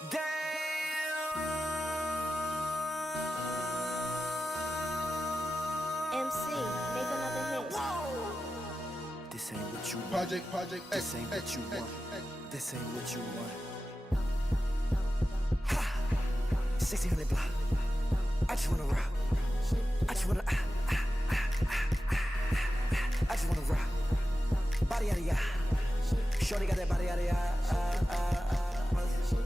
MC, make another hit. This ain't what you want. Project This ain't what you want. This ain't what you want. 1600 block. I just wanna rock. I just wanna I just wanna rock. Body out of ya. Shorty got that body out of ya.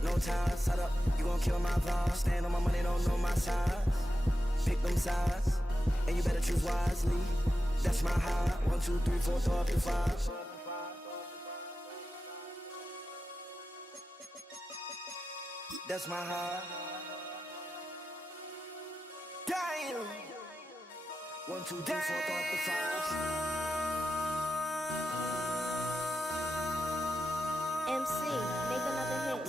No time, set up. You gon' kill my vibe. Stand on my money, don't know my size. Pick them sides, and you better choose wisely. That's my high. 1, 2, 3, 4, throw up to 5. That's my high. Damn. 1, 2, 3, 4, throw up to 5. MC, make another hit.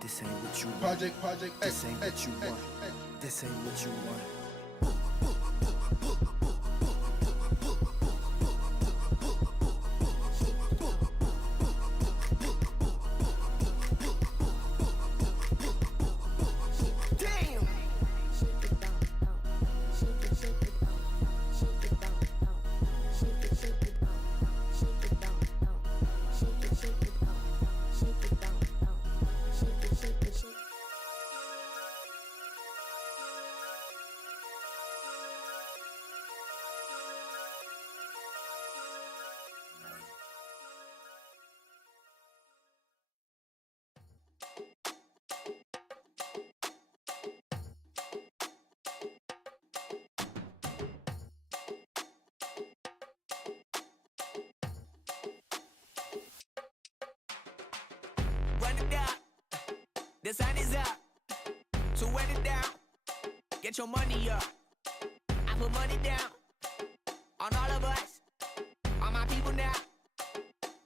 This ain't what you want. Project This ain't what you want. This ain't what you want. The sun is up, so wet it down. Get your money up. I put money down on all of us, on my people now,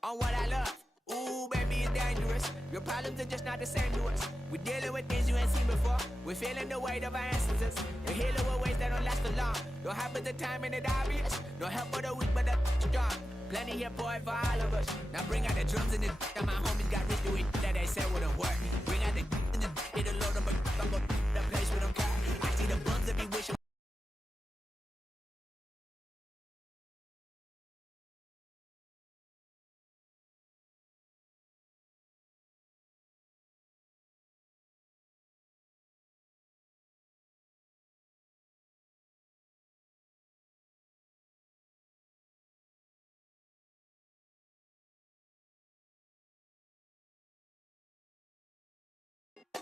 on what I love. Ooh, baby, it's dangerous. Your problems are just not the same to us. We're dealing with things you ain't seen before. We're feeling the weight of our ancestors. We're healing with ways that don't last for long. Don't happen the time and it obvious. No help for the weak, but the strong. Plenty here for it for all of us. Now bring out the drums and the and my homies got rich to it that they said wouldn't work. Bring out the and the it'll load them, but I'm gonna the place with them car. I see the bums that be wishing.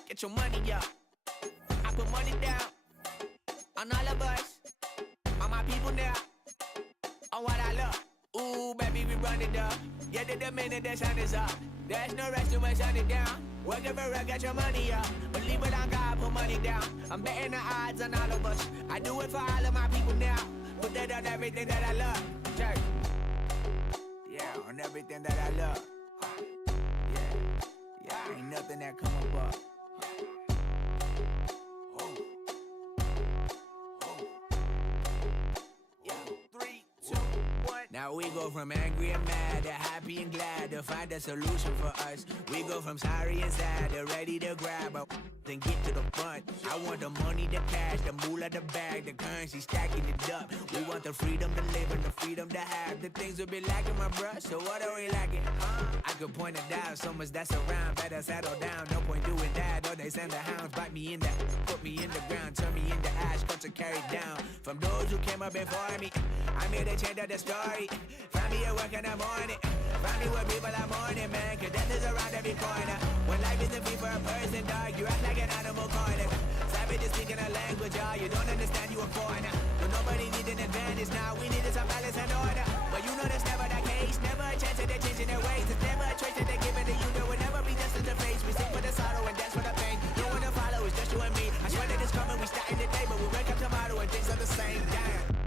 Get your money up. I put money down on all of us, on my people now, on what I love. Ooh, baby, we run it up. Get it the minute the sun is up. There's no rest to shut it down. Working for real, get your money up. Believe it on God, put money down. I'm betting the odds on all of us. I do it for all of my people now. Put that on everything that I love. Church. Yeah, on everything that I love. Yeah, ain't nothing that come above. Now we go from angry and mad to happy and glad to find a solution for us. We go from sorry and sad to ready to grab up and get to the front. I want the money, the cash, the moolah, the bag, the currency, stacking it up. We want the freedom to live and the freedom to have the things we'll be lacking, my bruh. So what are we lacking? I could point it out, so much that's around. Better settle down, no point doing that. Or they send the hounds, bite me in the, put me in the ground, turn me into ash, culture carried down. From those who came up before me, I'm here to change up the story. Find me at work in the morning. Find me where people are mourning, man. Cause death is around every corner. When life isn't free for a person, dog, you act like an animal corner. Savages speaking a language, y'all. You don't understand, you a foreigner. But nobody needs an advantage now. We needed some balance and order. But you know that's never the case. Never a chance that they're changing their ways. It's never a choice that they're giving to you. There will never be justice to face. We sing for the sorrow and dance for the pain. No one to follow, it's just you and me. I swear that it's coming, we starting today. But we wake up tomorrow and things are the same. Damn.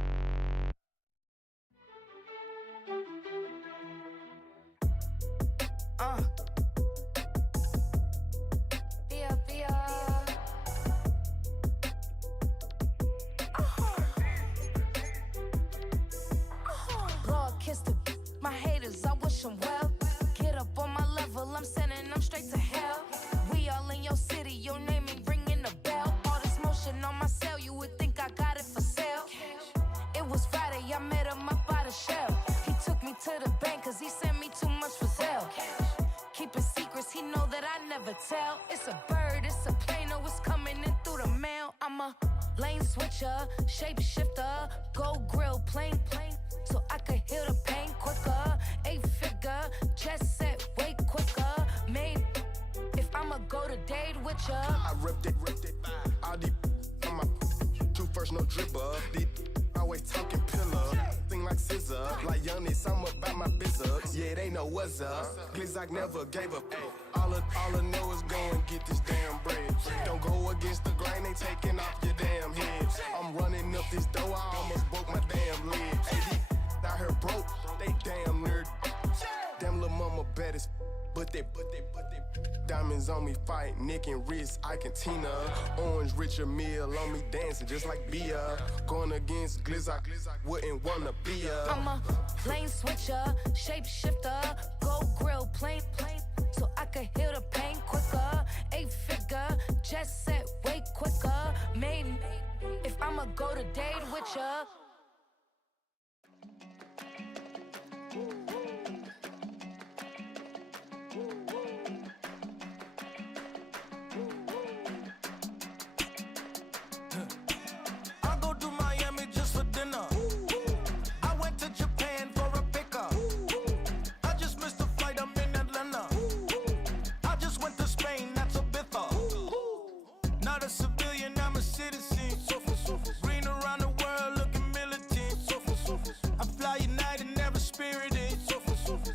My haters, I wish them well. Get up on my level, I'm sending them straight to you know that I never tell. It's a bird, it's a plane, oh, it's coming in through the mail. I'm a lane switcher, shapeshifter, gold grill, plane, so I could heal the pain quicker. 8-figure, jet set, way quicker. Made if I'ma go to date with ya. I ripped it. All these on my two first, no dribble. These always talking pillar. Thing like scissor. Like youngest, I'm about my business. Yeah, they know what's up. Glizzock never gave up. All I know is go and get this damn bread. Don't go against the grain, they taking off your damn head. I'm running up this door, I almost broke my damn leg. Hey, out here broke, they damn nerd. Damn little mama bad as but they diamonds on me fight, neck and wrist, I can Tina. Orange Richard Mill on me dancing just like Bia. Going against Glizzock, wouldn't wanna be ya. I'm a lane switcher, shapeshifter, gold grill, plane, so I could heal the pain quicker. 8-figure, jet set, way quicker. Made if I'ma go to date with ya. I go to Miami just for dinner. I went to Japan for a pickup. I just missed a flight, I'm in Atlanta. I just went to Spain, that's a bither. Not a civilian, I'm a citizen. Green around the world, looking militant. I fly United, never spirited.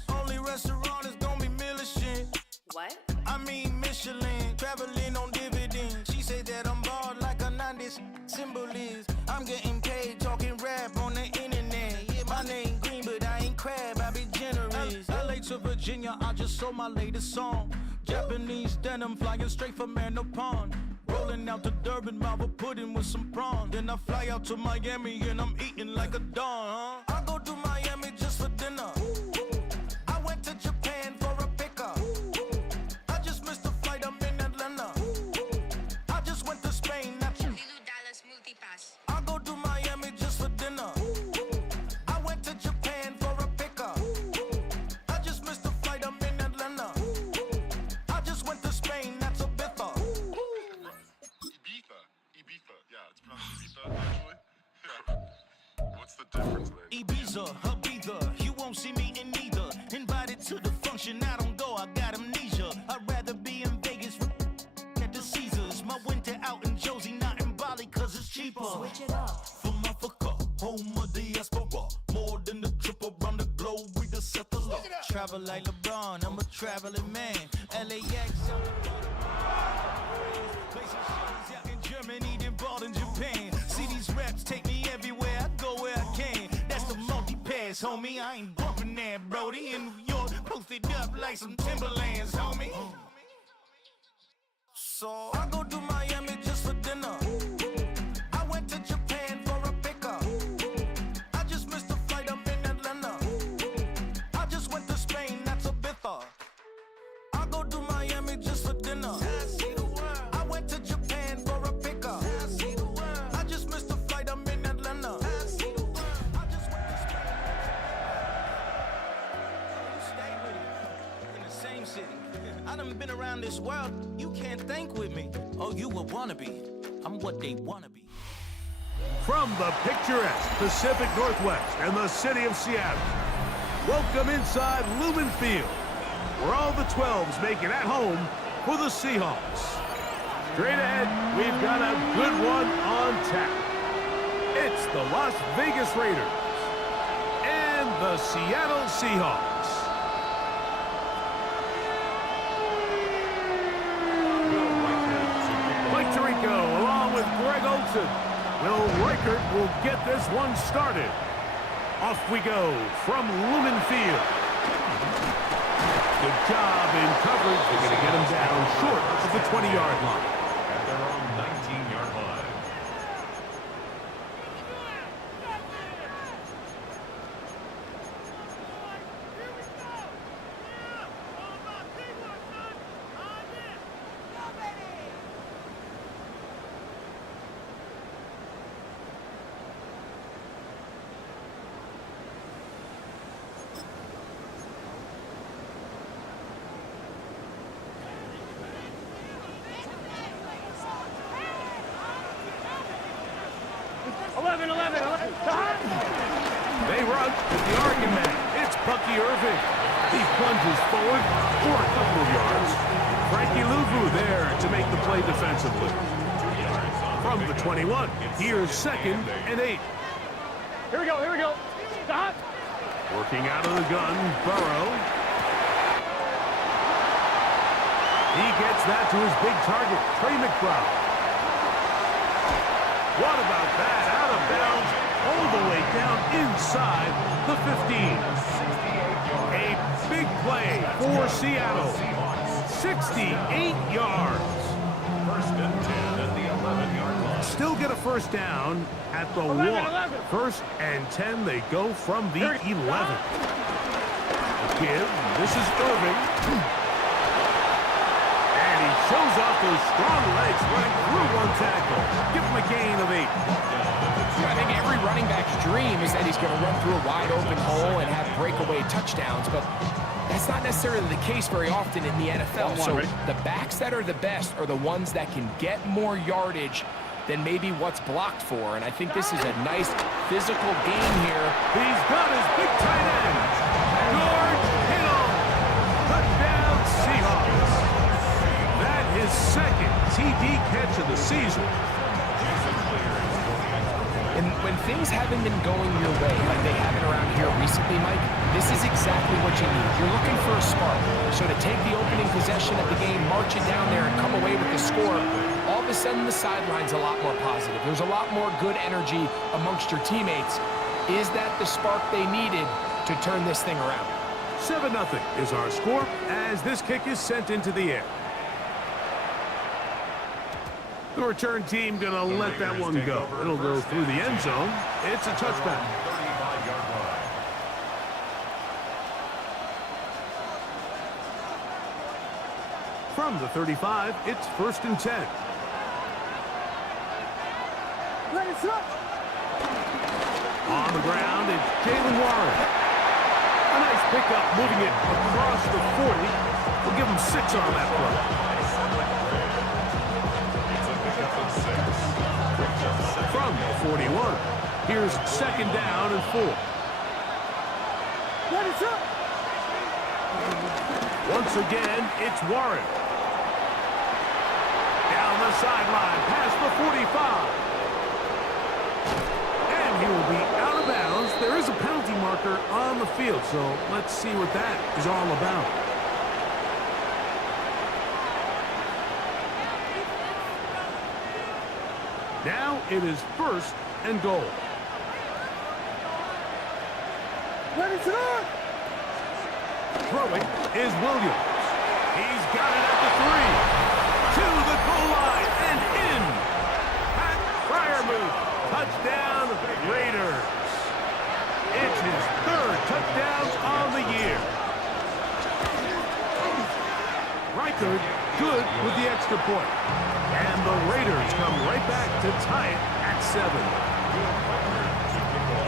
Only restaurant is gonna be militant. What? I mean Michelin, traveling on dividends. She said that I'm bald like a 90s symbol is. I'm getting paid talking rap on the internet. Yeah, my name green, but I ain't crab, I be generous. LA to Virginia, I just sold my latest song. Japanese denim flying straight from Manopon. Rolling out to Durban, Marvel pudding with some prawns. Then I fly out to Miami and I'm eating like a don, I go to Miami just for dinner. I went to Japan for a pickup. I just missed a flight, I'm in Atlanta. I just went to Spain, that's I go to Miami just for dinner. I went to Japan for a pickup. I just missed a flight, I'm in Atlanta. I just went to Spain, that's a bither. Ibiza. Yeah, it's pronounced Ibiza, actually. Yeah. What's the difference then? Ibiza, Ibiza, you won't see me in neither. Invited to the function, I don't go, I got amnesia. I'd rather be in Vegas at the Caesars. My winter out in Josie, not in Bali, cause it's cheaper. Switch it up. From Africa, home of diaspora. More than the trip around the globe, we the settler. Travel like LeBron, I'm a traveling man. LAX, placing shows out in Germany, then bought in Japan. See these raps take me everywhere, I go where I can. That's the multi-pass, homie, I ain't bumping that, Brody. In New York, posted up like some Timberlands, homie. So I go to Miami just for dinner. I went to Japan for a pickup. I just missed a flight, I'm in Atlanta. I just went to Spain, that's a bither. I go to Miami just for dinner. I went to Japan for a pickup. I just missed a flight, I'm in Atlanta. I just went to Spain. You stay with it in the same city. I done been around this world, you can't think with me. Oh, you a wannabe. I'm what they wanna be. From the picturesque Pacific Northwest and the city of Seattle, welcome inside Lumen Field, where all the 12s make it at home for the Seahawks. Straight ahead, we've got a good one on tap. It's the Las Vegas Raiders and the Seattle Seahawks. Mike Tirico, along with Greg Olson. Will Reichert will get this one started. Off we go from Lumen Field. Good job in coverage. They're going to get him down short of the 20-yard line. At their own 19-yard line. They run with the argument. It's Bucky Irving. He plunges forward for a couple of yards. Frankie Louvu there to make the play defensively. From the 21, here's 2nd and 8. Here we go. Stop. Working out of the gun, Burrow. He gets that to his big target, Trey McBride. What about that? Out of bounds, all the way down inside the 15. A big play for Seattle. 68 yards. First and 10 at the 11-yard line. Still get a first down at the 1. 1st and 10, they go from the 11. Give, this is Irving. And he shows off those strong legs running through one tackle. Give him a gain of 8. I think every running back's dream is that he's going to run through a wide open hole and have breakaway touchdowns, but that's not necessarily the case very often in the NFL. So the backs that are the best are the ones that can get more yardage than maybe what's blocked for. And I think this is a nice physical game here. He's got his big tight end. George Hill. Touchdown Seahawks. That is 2nd TD catch of the season. And when things haven't been going your way like they haven't around here recently, Mike, this is exactly what you need. You're looking for a spark. So to take the opening possession of the game, march it down there, and come away with the score, all of a sudden the sideline's a lot more positive. There's a lot more good energy amongst your teammates. Is that the spark they needed to turn this thing around? 7-0 is our score as this kick is sent into the air. The return team gonna let that one go. It'll go through the end zone. It's a touchback. 35-yard line. From the 35, it's 1st and 10. On the ground, it's Jalen Warren. A nice pickup, moving it across the 40. We'll give him 6 on that play. From the 41, here's 2nd down and 4. Once again, it's Warren. Down the sideline, past the 45. And he will be out of bounds. There is a penalty marker on the field, so let's see what that is all about. Now it is 1st and goal. Throwing is Williams. He's got it at the 3. To the goal line and in. Pat Fryermuth. Touchdown Raiders. It's his 3rd touchdown on the year. Reichard good with the extra point. And the Raiders come right back to tie it at 7.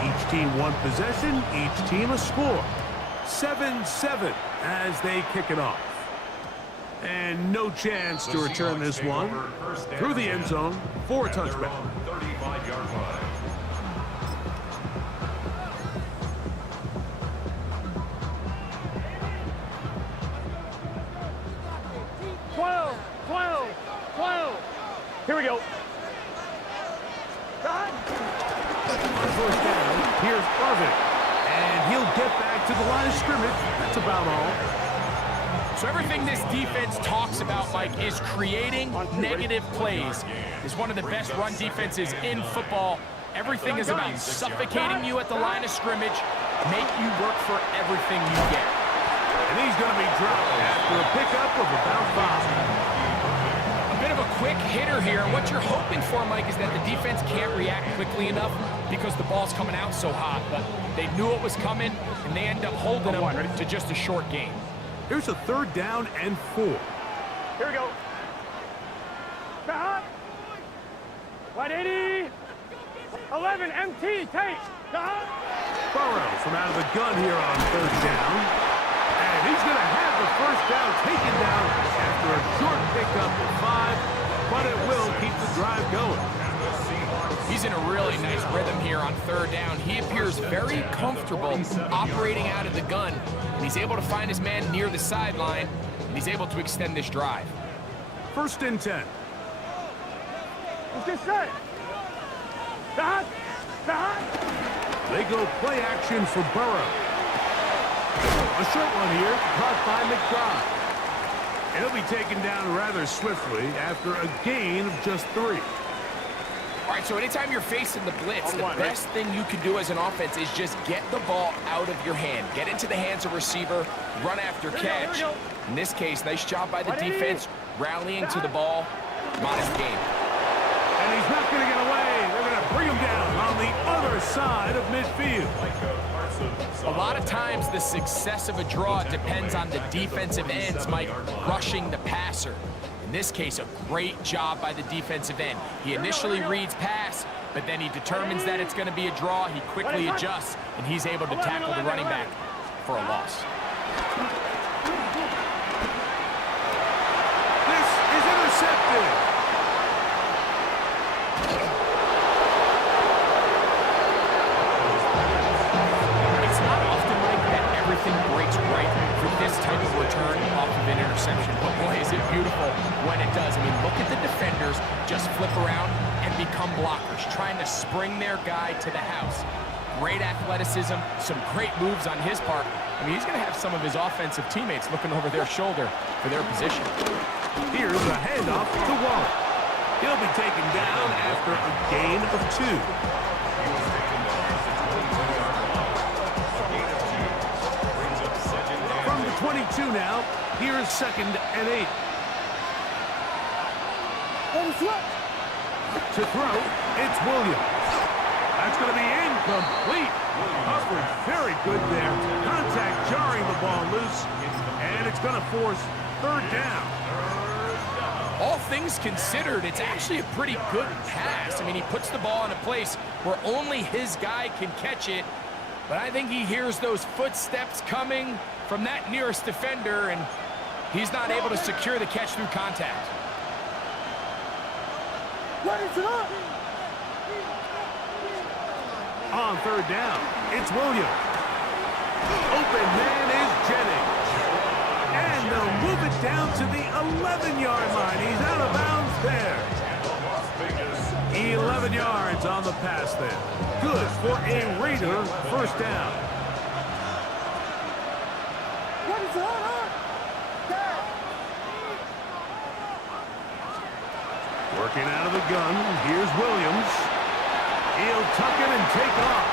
Each team one possession, each team a score. 7-7 as they kick it off. And no chance to return this one. Through the end zone for a touchback. 35-yard line. 12. Here we go. On 1st down, here's Irving. And he'll get back to the line of scrimmage. That's about all. So everything this defense talks about, Mike, is creating negative plays. It's one of the best run defenses in football. Everything is about suffocating you at the line of scrimmage, make you work for everything you get. And he's going to be dropped after a pickup of about 5. A bit of a quick hitter here. What you're hoping for, Mike, is that the defense can't react quickly enough because the ball's coming out so hot. But they knew it was coming, and they end up holding them to just a short game. Here's a 3rd down and 4. Here we go. 180. 11, MT, take. Burrow from out of the gun here on 3rd down. And he's going to have the 1st down taken down after a short pickup of 5, but it will keep the drive going. He's in a really nice rhythm here on third down. He appears very comfortable operating out of the gun, and he's able to find his man near the sideline, and he's able to extend this drive. 1st and 10. Let's get set. Stop. Stop. They go play action for Burrow. A short one here, caught by McBride. And he'll be taken down rather swiftly after a gain of just 3. All right, so anytime you're facing the blitz, the best thing you can do as an offense is just get the ball out of your hand. Get into the hands of receiver, run after catch. In this case, nice job by the defense, rallying to the ball. Modest game. And he's not going to get away. They're going to bring him down on the other side of midfield. A lot of times the success of a draw depends on the defensive ends, Mike, rushing the passer. In this case, a great job by the defensive end. He initially reads pass, but then he determines that it's going to be a draw. He quickly adjusts, and he's able to tackle the running back for a loss. This is intercepted. It's not often, Mike, that everything breaks right for this type of return off of an interception. But boy, is it beautiful when it does. I mean, look at the defenders just flip around and become blockers, trying to spring their guy to the house. Great athleticism, some great moves on his part. I mean, he's going to have some of his offensive teammates looking over their shoulder for their position. Here's a handoff to Waller. He'll be taken down after a gain of 2. From the 22 now, here's 2nd and 8. To throw, it's Williams. That's going to be incomplete. Coverage very good there. Contact jarring the ball loose, and it's going to force 3rd down. All things considered, it's actually a pretty good pass. I mean, he puts the ball in a place where only his guy can catch it, but I think he hears those footsteps coming from that nearest defender, and he's not able to secure the catch through contact. What is it up? On 3rd down, it's Williams. Open man is Jennings. And they'll move it down to the 11-yard line. He's out of bounds there. 11 yards on the pass there. Good for a Raider 1st down. What is it up? Working out of the gun, here's Williams. He'll tuck it and take off.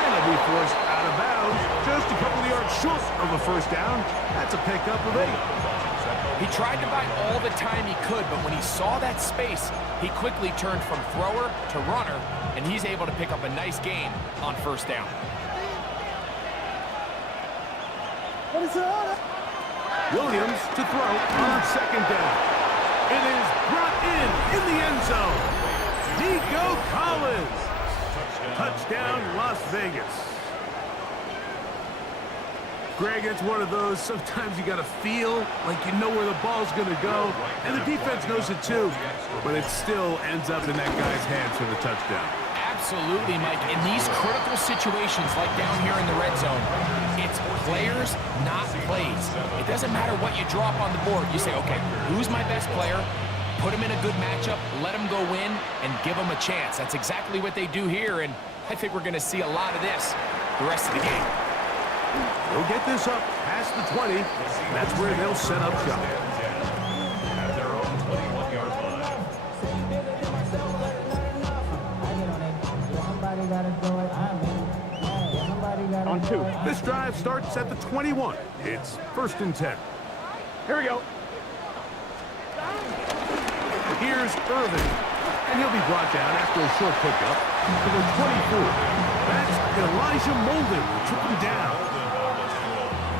And he'll be forced out of bounds. Just a couple of yards short of a 1st down. That's a pickup of 8. He tried to buy all the time he could, but when he saw that space, he quickly turned from thrower to runner, and he's able to pick up a nice gain on 1st down. What is it on? Williams to throw on 2nd down. It is brought in the end zone. Nico Collins. Touchdown, Las Vegas. Greg, it's one of those, sometimes you got to feel like you know where the ball's going to go, and the defense knows it too, but it still ends up in that guy's hands for the touchdown. Absolutely, Mike. In these critical situations, like down here in the red zone, it's players, not plays. It doesn't matter what you drop on the board. You say, okay, who's my best player? Put him in a good matchup, let him go win, and give him a chance. That's exactly what they do here, and I think we're going to see a lot of this the rest of the game. They'll get this up past the 20. That's where they'll set up shop. At their own 21-yard line. On 2. This drive starts at the 21. It's 1st and 10. Here we go. Here's Irvin. And he'll be brought down after a short pickup to the 24. That's Elijah Molden who took him down.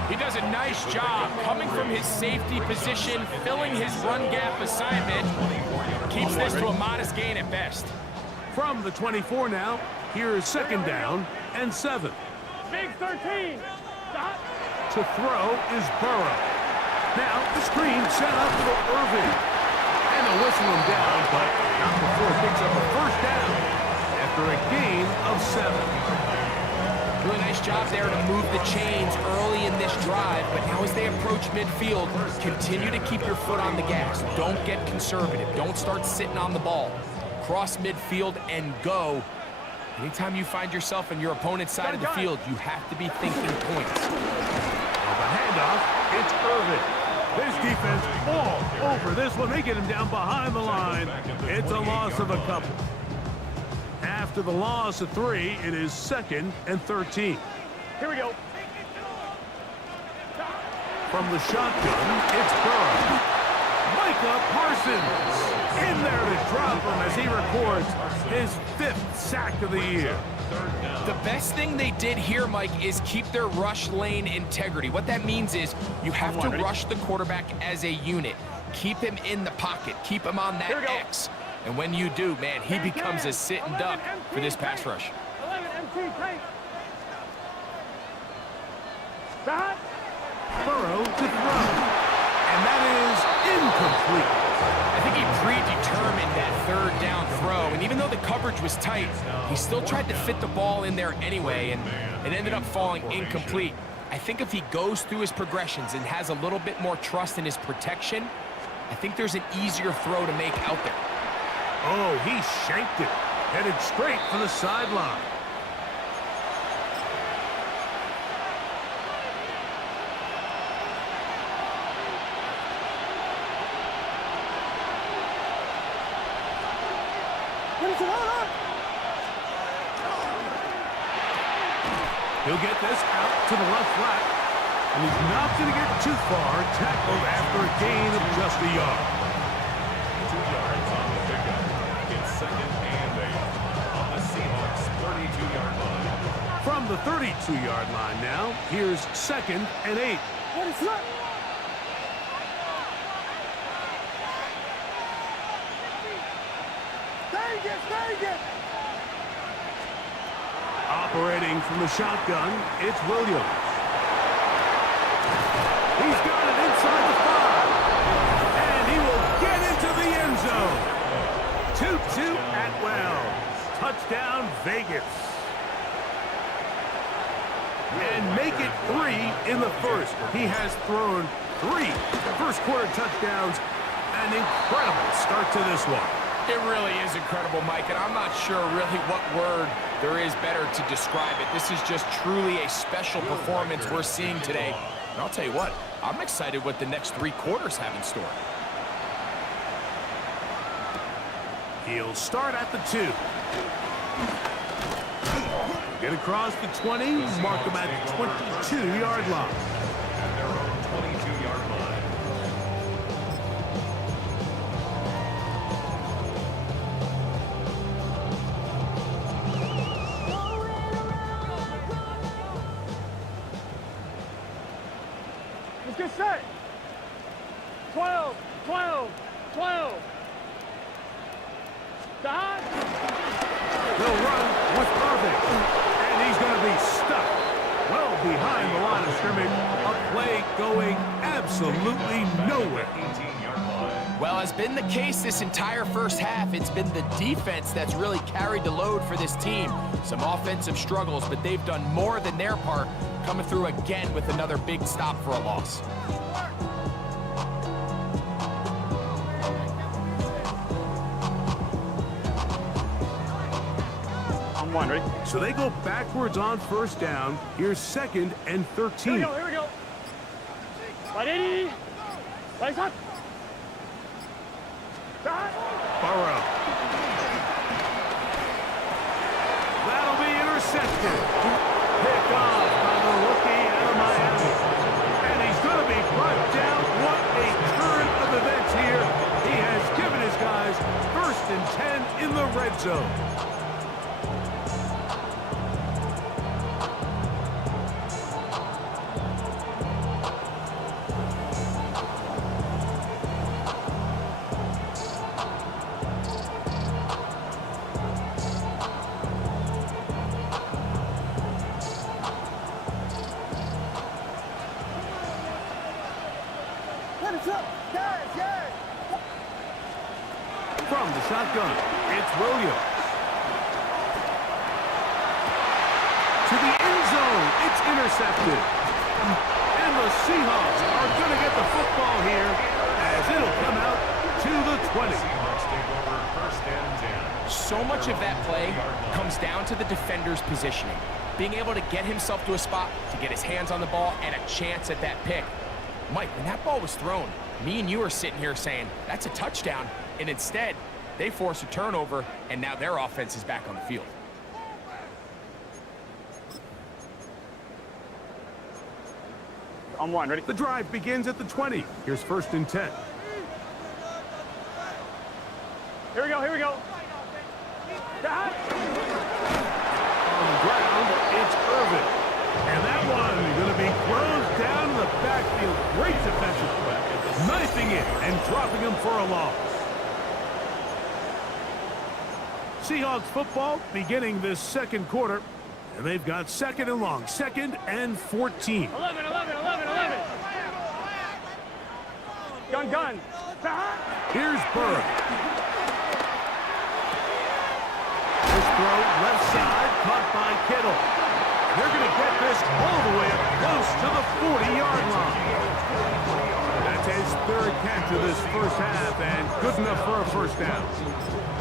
He does a nice job coming from his safety position, filling his run gap assignment. Keeps this to a modest gain at best. From the 24 now, here's 2nd down and 7. Big 13. Stop. To throw is Burrow. Now the screen set up for Irvin. And they'll whistle him down, but not before he picks up a 1st down. 7. Really nice job there to move the chains early in this drive, but now as they approach midfield, continue to keep your foot on the gas. Don't get conservative. Don't start sitting on the ball. Cross midfield and go. Anytime you find yourself on your opponent's side of the field, you have to be thinking points. On the handoff, it's Irvin. This defense all over this one. They get him down behind the line. It's a loss of a couple. After the loss of 3, it is 2nd and 13. Here we go. From the shotgun, it's Burrow. Micah Parsons in there to drop him as he records his 5th sack of the year. The best thing they did here, Mike, is keep their rush lane integrity. What that means is you have to rush the quarterback as a unit. Keep him in the pocket. Keep him on that X. And when you do, man, he becomes a sitting duck for this pass rush. 11 MT, take. Stop. Burrow to throw. And that is incomplete. I think he predetermined that 3rd down throw, and even though the coverage was tight, he still tried to fit the ball in there anyway, and it ended up falling incomplete. I think if he goes through his progressions and has a little bit more trust in his protection, I think there's an easier throw to make out there. Oh, he shanked it. Headed straight for the sideline. He'll get this out to the left flat. And he's not going to get too far. Tackled after a gain of just a yard. 2 yards on the pickup. It's 2nd and 8 on the Seahawks 32-yard line. From the 32-yard line now, here's 2nd and 8. What is that? Take it. Operating from the shotgun, it's Williams. He's got it inside the 5. And he will get into the end zone. 2-2 Atwell. Touchdown, Vegas. And make it 3 in the first. He has thrown 3 first-quarter touchdowns. An incredible start to this one. It really is incredible, Mike, and I'm not sure really what word there is better to describe it. This is just truly a special performance we're seeing today. And I'll tell you what, I'm excited what the next 3 quarters have in store. He'll start at the 2. Get across the 20, mark him at the 22-yard line. At their own 22-yard line. Let's get set. 12. Stop. They'll run with Irving, and he's going to be stuck well behind the line of scrimmage. A play going absolutely nowhere. 18-yard line. Well, as been the case this entire first half, it's been the defense that's really carried the load for this team. Some offensive struggles, but they've done more than their part, coming through again with another big stop for a loss. One, ready? So they go backwards on first down. Here's 2nd and 13. Here we go. Ready? Lights up. Start. Burrow. That'll be intercepted. Pick off by the rookie out of Miami. And he's going to be brought down. What a turn of events here. He has given his guys 1st and 10 in the red zone. From the shotgun, it's Williams. to the end zone. It's intercepted. And the Seahawks are going to get the football here as it'll come out to the 20. Seahawks take over first and 10. So much of that play comes down to the defender's positioning. Being able to get himself to a spot, to get his hands on the ball, and a chance at that pick. Mike, when that ball was thrown, me and you are sitting here saying, that's a touchdown. And instead, they force a turnover, and now their offense is back on the field. On one, ready? The drive begins at the 20. Here's first and 10. Here we go, here we go. Got it. On the ground, it's Irvin. And that one going to be closed down in the backfield. Great defensive play. Knifing it and dropping him for a loss. Seahawks football beginning this second quarter. And they've got second and long. Second and 14. 11. Gun. Here's Burrow. This throw left side caught by Kittle. They're going to get this all the way up close to the 40-yard line. That's his third catch of this first half and good enough for a first down.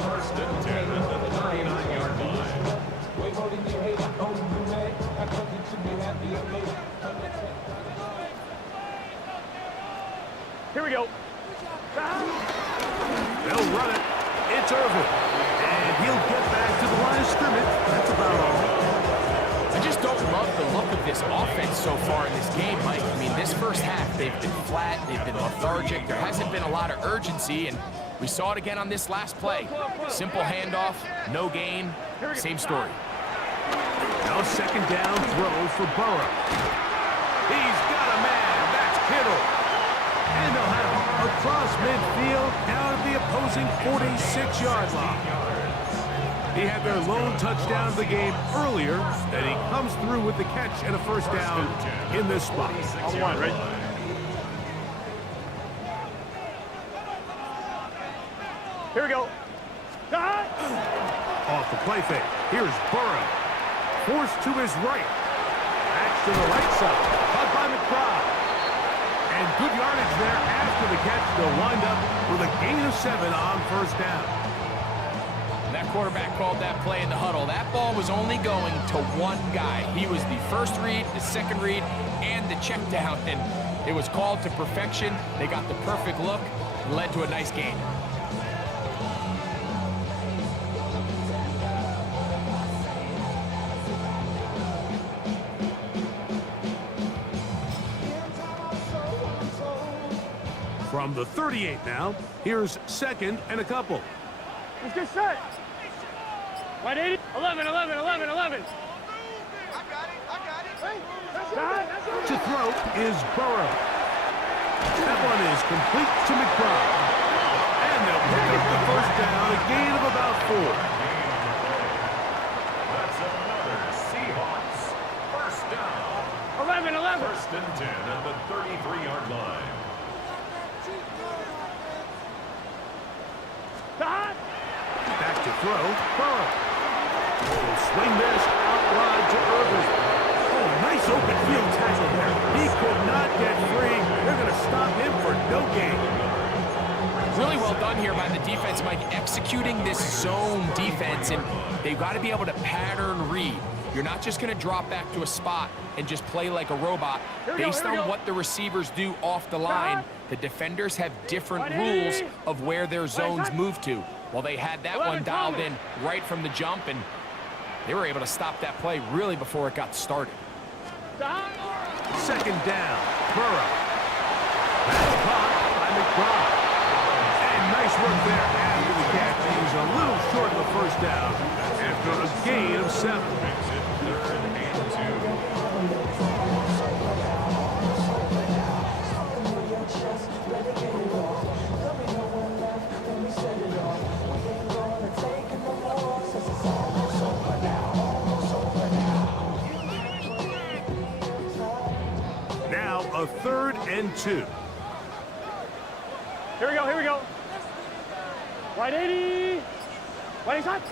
First and 10 at the 39-yard line. Here we go. They'll run it. It's Irvin. And he'll get back to the line of scrimmage. That's about all. I just don't love the look of this offense so far in this game, Mike. I mean, this first half, they've been flat, they've been lethargic. There hasn't been a lot of urgency, and we saw it again on this last play. Simple handoff, no gain, same story. Now second down throw for Burrow. He's got a man. That's Kittle. And they'll have him across midfield down at the opposing 46-yard line. He had their lone touchdown of the game earlier, and he comes through with the catch and a first down in this spot. On one, ready? Here we go. Off the play fake. Here's Burrow. Forced to his right. Back to the right side. Caught by McBride. And good yardage there after the catch. They'll wind up with a gain of 7 on first down. That quarterback called that play in the huddle. That ball was only going to one guy. He was the first read, the second read, and the check down. And it was called to perfection. They got the perfect look and led to a nice gain. From the 38 now, here's second and a couple. Let's get set. 180. 11. To throw is Burrow. That one is complete to McBride. And they'll pick up the first down, a gain of about 4. That's another Seahawks first down. 11. First and 10 at the 33-yard line. Back to throw, Burrow. Will swing this out wide to Irvin. Oh, nice open field tackle there. He could not get free. They're going to stop him for no gain. Really well done here by the defense, Mike, executing this zone defense, and they've got to be able to pattern read. You're not just going to drop back to a spot and just play like a robot. Based on what the receivers do off the line, the defenders have different rules of where their zones move to. Well, they had that one dialed in right from the jump, and they were able to stop that play really before it got started. Second down, Burrow. That's caught by McBride. And nice work there after the catch. He was a little short of the first down after a gain of 7. Makes it third and 2. Now a 3rd and 2. Here we go. 180. 180.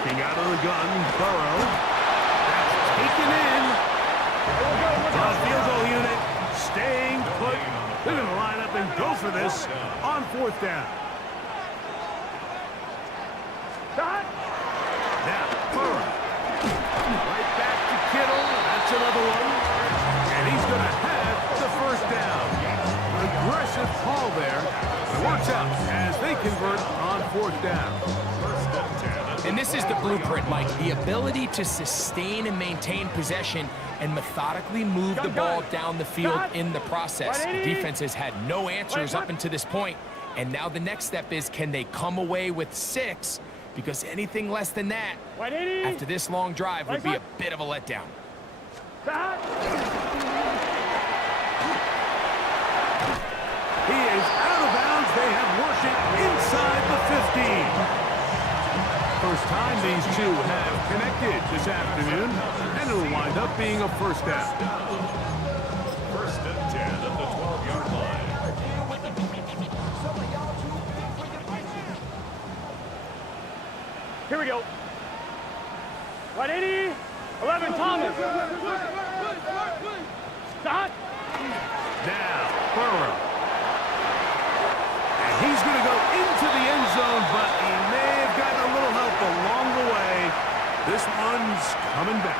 Looking out of the gun, Burrow. That's taken in. Field goal unit staying put. They're going to line up and go for this on 4th down. Now, Burrow. Right back to Kittle. That's another one. And he's going to have the 1st down. Aggressive call there. It works out as they convert on 4th down. And this is the blueprint, Mike. The ability to sustain and maintain possession and methodically move the ball down the field in the process. The defense has had no answers up until this point, and now the next step is, can they come away with 6? Because anything less than that, after this long drive, would be a bit of a letdown. He is out of bounds. They have worked it inside the 15. First time these two have connected this afternoon, and it'll wind up being a 1st down. 1st and 10 at the 12-yard line. Here we go. 180. 11, Thomas. Stop. Now, Burrow. And he's going to go into the end zone, but he may have gotten a little help along the way. This one's coming back.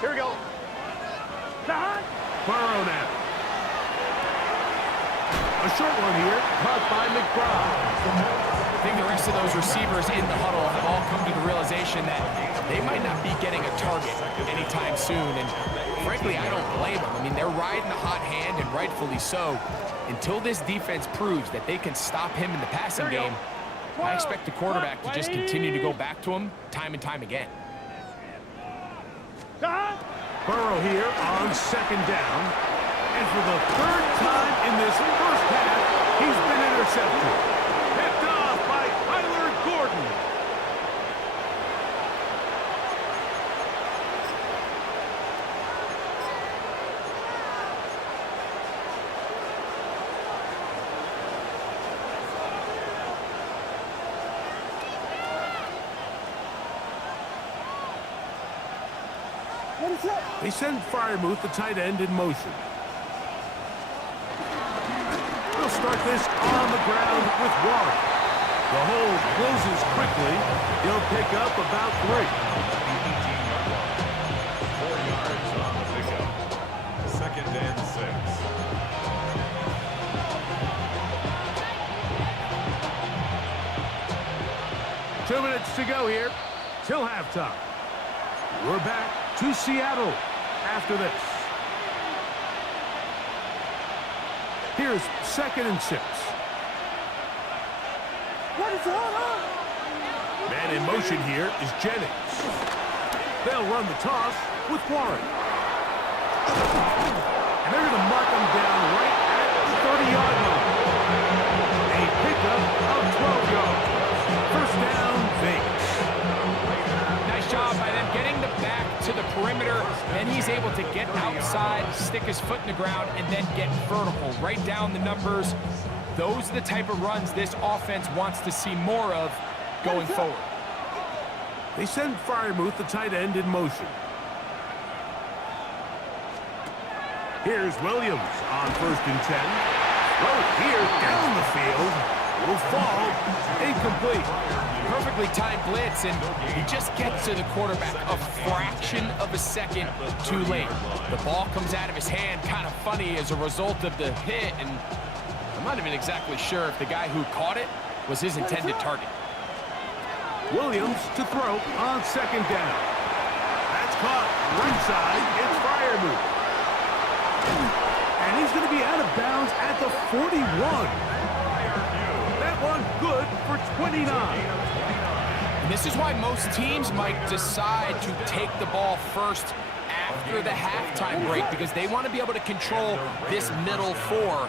Here we go. Burrow now. A short one here, caught by McBride. I think the rest of those receivers in the huddle have all come to the realization that they might not be getting a target anytime soon, and frankly, I don't blame them. I mean, they're riding the hot hand, and rightfully so. Until this defense proves that they can stop him in the passing game, I expect the quarterback to just continue to go back to him time and time again. Burrow here on 2nd down. And for the 3rd time in this 1st half, he's been intercepted. Picked off by Tyler Gordon. They send Freiermuth, the tight end, in motion. They'll start this on the ground with Warren. The hold closes quickly. He'll pick up about 3. 4 yards on the pickup. 2nd and 6. 2 minutes to go here till halftime. We're back to Seattle after this. Here's 2nd and 6. Man in motion here is Jennings. They'll run the toss with Warren. And they're going to mark him down right at the 30-yard line. A pickup of 12 yards. 1st down, Vegas. Nice job by them getting the back to the perimeter. Then he's able to get outside, stick his foot in the ground, and then get vertical. Right down the numbers. Those are the type of runs this offense wants to see more of going forward. They send Freiermuth, the tight end, in motion. Here's Williams on 1st and 10. Throw here down the field. Will fall incomplete. Perfectly timed blitz, and he just gets to the quarterback a fraction of a second too late. The ball comes out of his hand kind of funny as a result of the hit, and I'm not even exactly sure if the guy who caught it was his intended target. Williams to throw on 2nd down. That's caught right side. It's Freiermuth. And he's going to be out of bounds at the 41. That one good for 29. And this is why most teams might decide to take the ball first after the halftime break, because they want to be able to control this middle 4.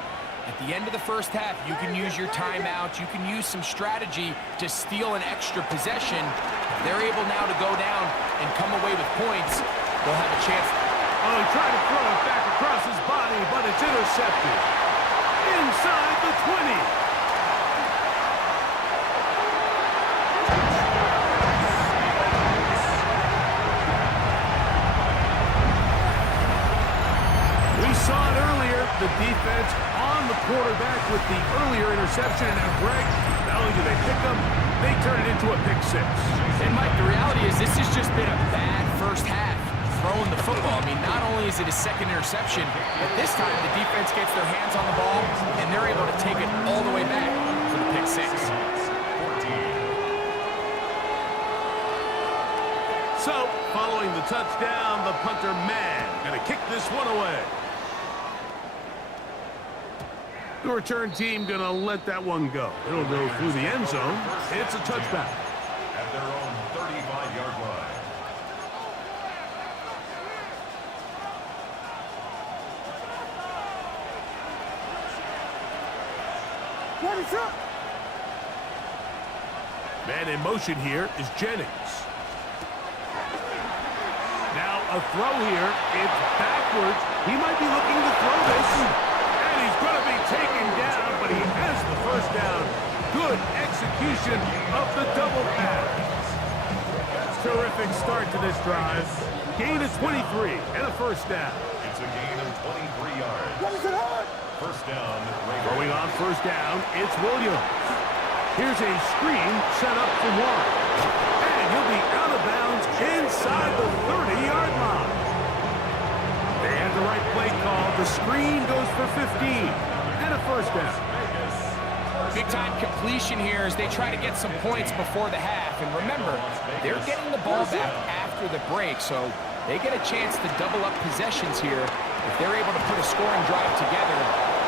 At the end of the first half, you can use your timeout, you can use some strategy to steal an extra possession. If they're able now to go down and come away with points, they'll have a chance. Oh, he tried to throw it back across his body, but it's intercepted. Inside the 20. We saw it earlier, the defense on the quarterback with the earlier interception. And now, Greg, not only do they pick them, they turn it into a pick six. And, Mike, the reality is this has just been a bad first half throwing the football. I mean, not only is it his second interception, but this time the defense gets their hands on the ball, and they're able to take it all the way back for the pick six. So, following the touchdown, the punter, man, going to kick this one away. The return team going to let that one go. It'll go through the end zone. It's a touchback. At their own 35-yard line. Man in motion here is Jennings. Now a throw here. It's backwards. He might be looking to throw this. And he's going to be taken down, but he has the first down. Good execution of the double pass. Terrific start to this drive. Gain of 23 and a first down. It's a gain of 23 yards. First down, Raiders. Going on first down, it's Williams. Here's a screen set up for one. And he'll be out of bounds inside the 30-yard line. They had the right play call. The screen goes for 15 and a first down. Big-time completion here as they try to get some points before the half. And remember, they're getting the ball back after the break, so they get a chance to double up possessions here if they're able to put a scoring drive together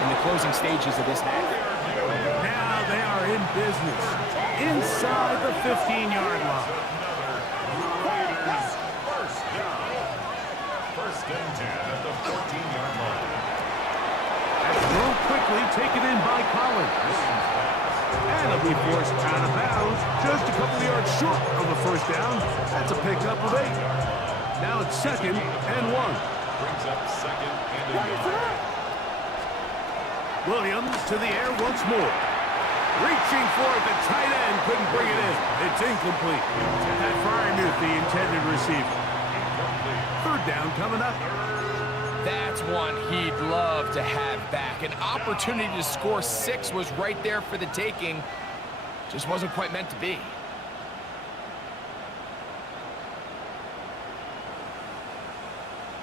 in the closing stages of this half. Now they are in business inside the 15-yard line. First and 10 at the 14-yard line. That's thrown quickly, taken in by Collins. And it'll be forced out of bounds, just a couple of yards short of the first down. That's a pickup of 8. Now it's second and 1. Brings up second and a yard. Williams to the air once more. Reaching for it, the tight end couldn't bring it in. It's incomplete. That Freiermuth, the intended receiver. Third down coming up. That's one he'd love to have back. An opportunity to score 6 was right there for the taking. Just wasn't quite meant to be.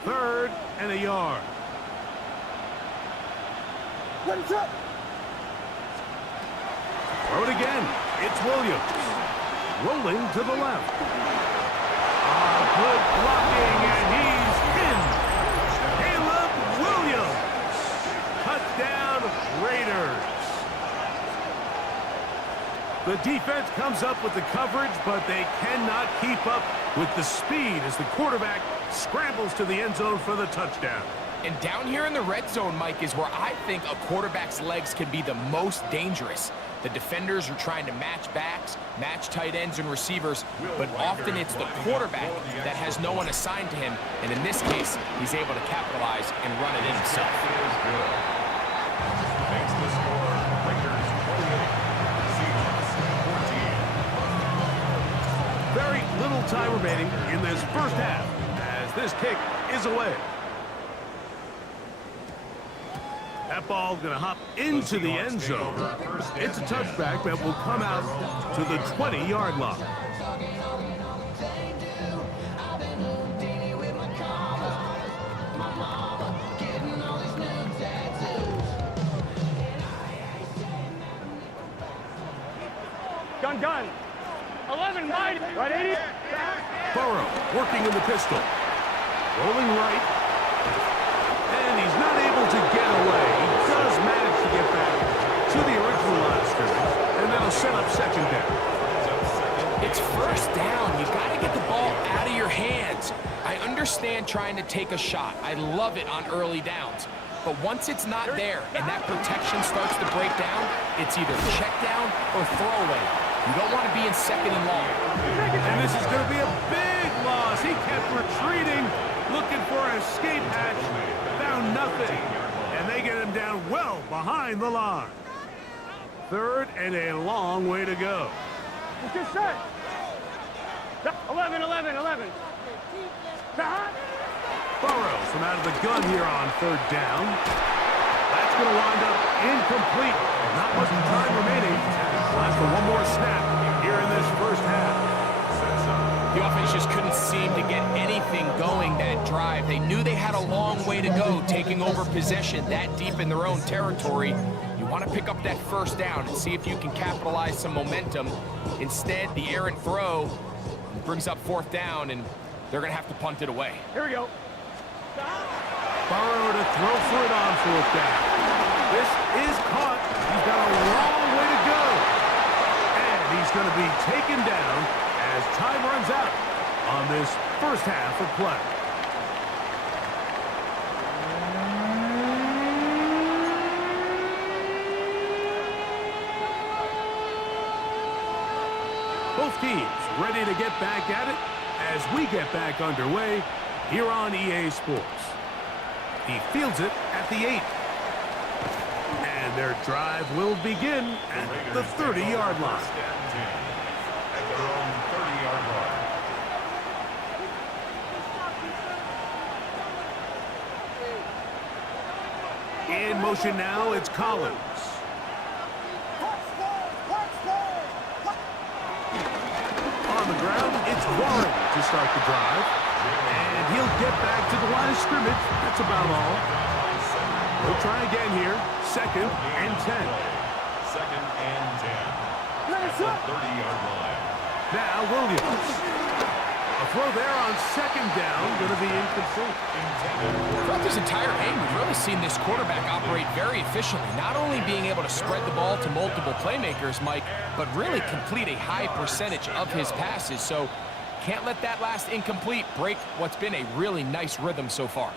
Third and a yard. Throw it again. It's Williams. Rolling to the left. Good blocking, and he's in. Caleb Williams. Touchdown, Raiders. The defense comes up with the coverage, but they cannot keep up with the speed as the quarterback scrambles to the end zone for the touchdown. And down here in the red zone, Mike, is where I think a quarterback's legs can be the most dangerous. The defenders are trying to match backs, match tight ends and receivers, but often it's the quarterback that has no one assigned to him, and in this case, he's able to capitalize and run it in himself. Makes the score, Raiders 28, Seahawks 14. Very little time remaining in this first half as this kick is away. That ball going to hop into the end zone. It's a touchback that will come out to the 20-yard line. Gun. 11 wide. Right 80. Burrow working in the pistol. Rolling right. And he's not able to get away. He does manage to get back to the original line of scrimmage. And that'll set up second down. It's first down. You got to get the ball out of your hands. I understand trying to take a shot. I love it on early downs. But once it's not there and that protection starts to break down, it's either check down or throwaway. You don't want to be in second and long. And this is going to be a big loss. He kept retreating, looking for an escape hatch, found nothing. And they get him down well behind the line. Third and a long way to go. It's just set. 11, 11, 11. Burrows from out of the gun here on third down. That's going to wind up incomplete. Not much time remaining. Last for one more snap here in this first half. The offense just couldn't seem to get anything going that drive. They knew they had a long way to go, taking over possession that deep in their own territory. You want to pick up that first down and see if you can capitalize some momentum. Instead, the errant throw brings up fourth down, and they're going to have to punt it away. Here we go. Burrow to throw for it on fourth down. This is caught. He's got a long way to go. And he's going to be taken down as time runs out on this first half of play. Both teams ready to get back at it as we get back underway here on EA Sports. He fields it at the 8. And their drive will begin at the 30-yard line. At their own 30-yard line. In motion now, it's Collins. On the ground, it's Warren to start the drive. And he'll get back to the line of scrimmage. That's about all. We'll try again here. Second and 10. Second and 10. At the 30-yard line. Now Williams. A throw there on second down, going to be incomplete. Throughout this entire game, we've really seen this quarterback operate very efficiently, not only being able to spread the ball to multiple playmakers, Mike, but really complete a high percentage of his passes. So can't let that last incomplete break what's been a really nice rhythm so far.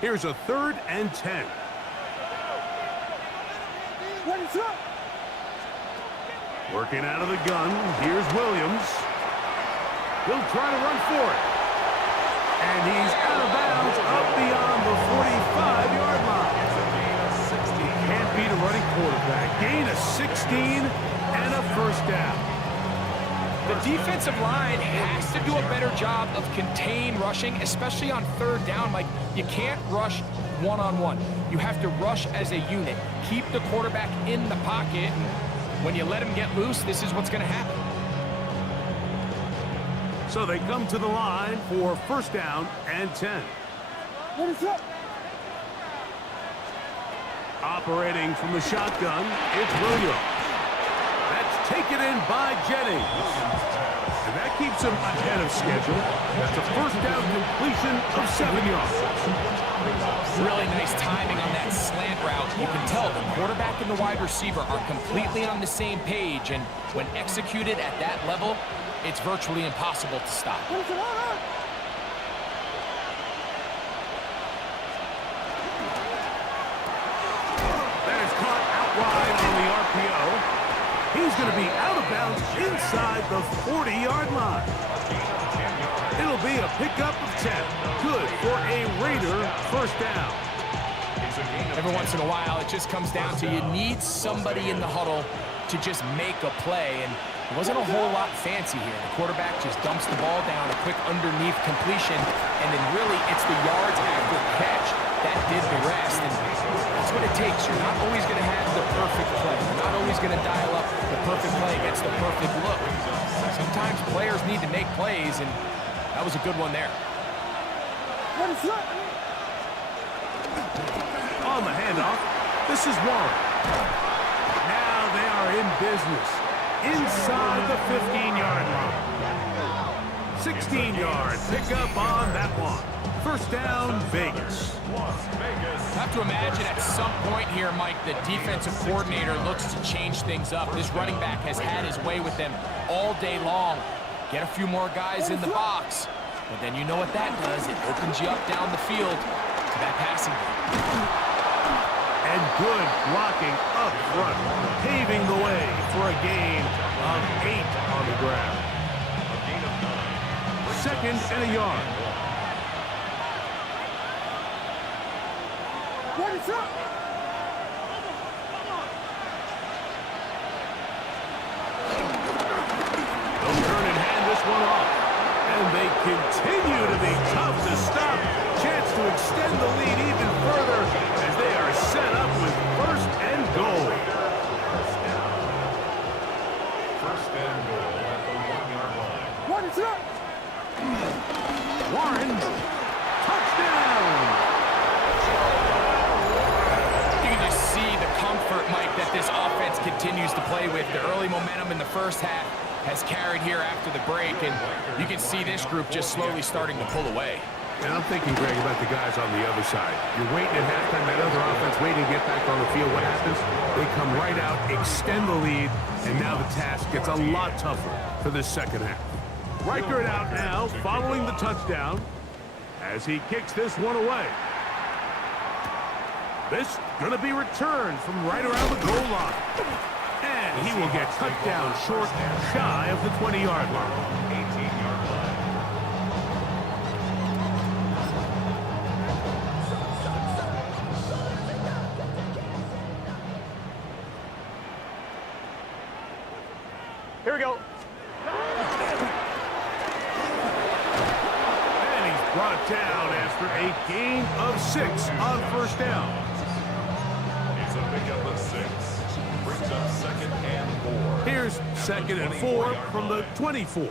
Here's a third and 10. Working out of the gun. Here's Williams. He'll try to run for it. And he's out of bounds up beyond the 45-yard line. Can't beat a running quarterback. Gain of 16 and a first down. The defensive line has to do a better job of contain rushing, especially on third down. Like, you can't rush one-on-one. You have to rush as a unit. Keep the quarterback in the pocket. And when you let him get loose, this is what's going to happen. So they come to the line for first down and 10. Operating from the shotgun, it's Williams. That's taken in by Jennings. And that keeps him ahead of schedule. That's a first down completion of 7 yards. Really nice timing on that slant route. You can tell the quarterback and the wide receiver are completely on the same page, and when executed at that level, it's virtually impossible to stop. That is caught out wide on the RPO. He's going to be out of bounds inside the 40-yard line. It'll be a pickup of 10. Good for a Raider first down. Every once in a while, it just comes down to you need somebody in the huddle to just make a play, and it wasn't a whole lot fancy here. The quarterback just dumps the ball down, a quick underneath completion, and then really it's the yards after catch that did the rest, and that's what it takes. You're not always going to have the perfect play. You're not always going to dial up the perfect play against the perfect look. Sometimes players need to make plays, and that was a good one there. On the handoff, this is Warren. Now they are in business inside the 15-yard line. 16-yard pickup on that one. First down, Vegas. I have to imagine at some point here, Mike, the defensive coordinator looks to change things up. This running back has had his way with them all day long. get a few more guys in the box. But then you know what that does. It opens you up down the field to that passing game. And good blocking up front, paving the way for a gain of 8 on the ground. Second and a yard. What is up? They'll turn and hand this one off. And they continue to be tough to stop. Chance to extend the lead even further as they are set up with first and goal. First and goal at the 1-yard line. What is up? Warren, touchdown! You can just see the comfort, Mike, that this offense continues to play with. The early momentum in the first half has carried here after the break, and you can see this group just slowly starting to pull away. And I'm thinking, Greg, about the guys on the other side. You're waiting at halftime, that other offense waiting to get back on the field. What happens? They come right out, extend the lead, and now the task gets a lot tougher for this second half. Riker it out now, following the touchdown, as he kicks this one away. This going to be returned from right around the goal line. And he will get cut down short, shy of the 20-yard line. 18-yard line. Here we go. And he's brought down after a gain of 6 on first down. It's a pickup of 6. Brings up second and 4. Here's second and 4 from the 24. And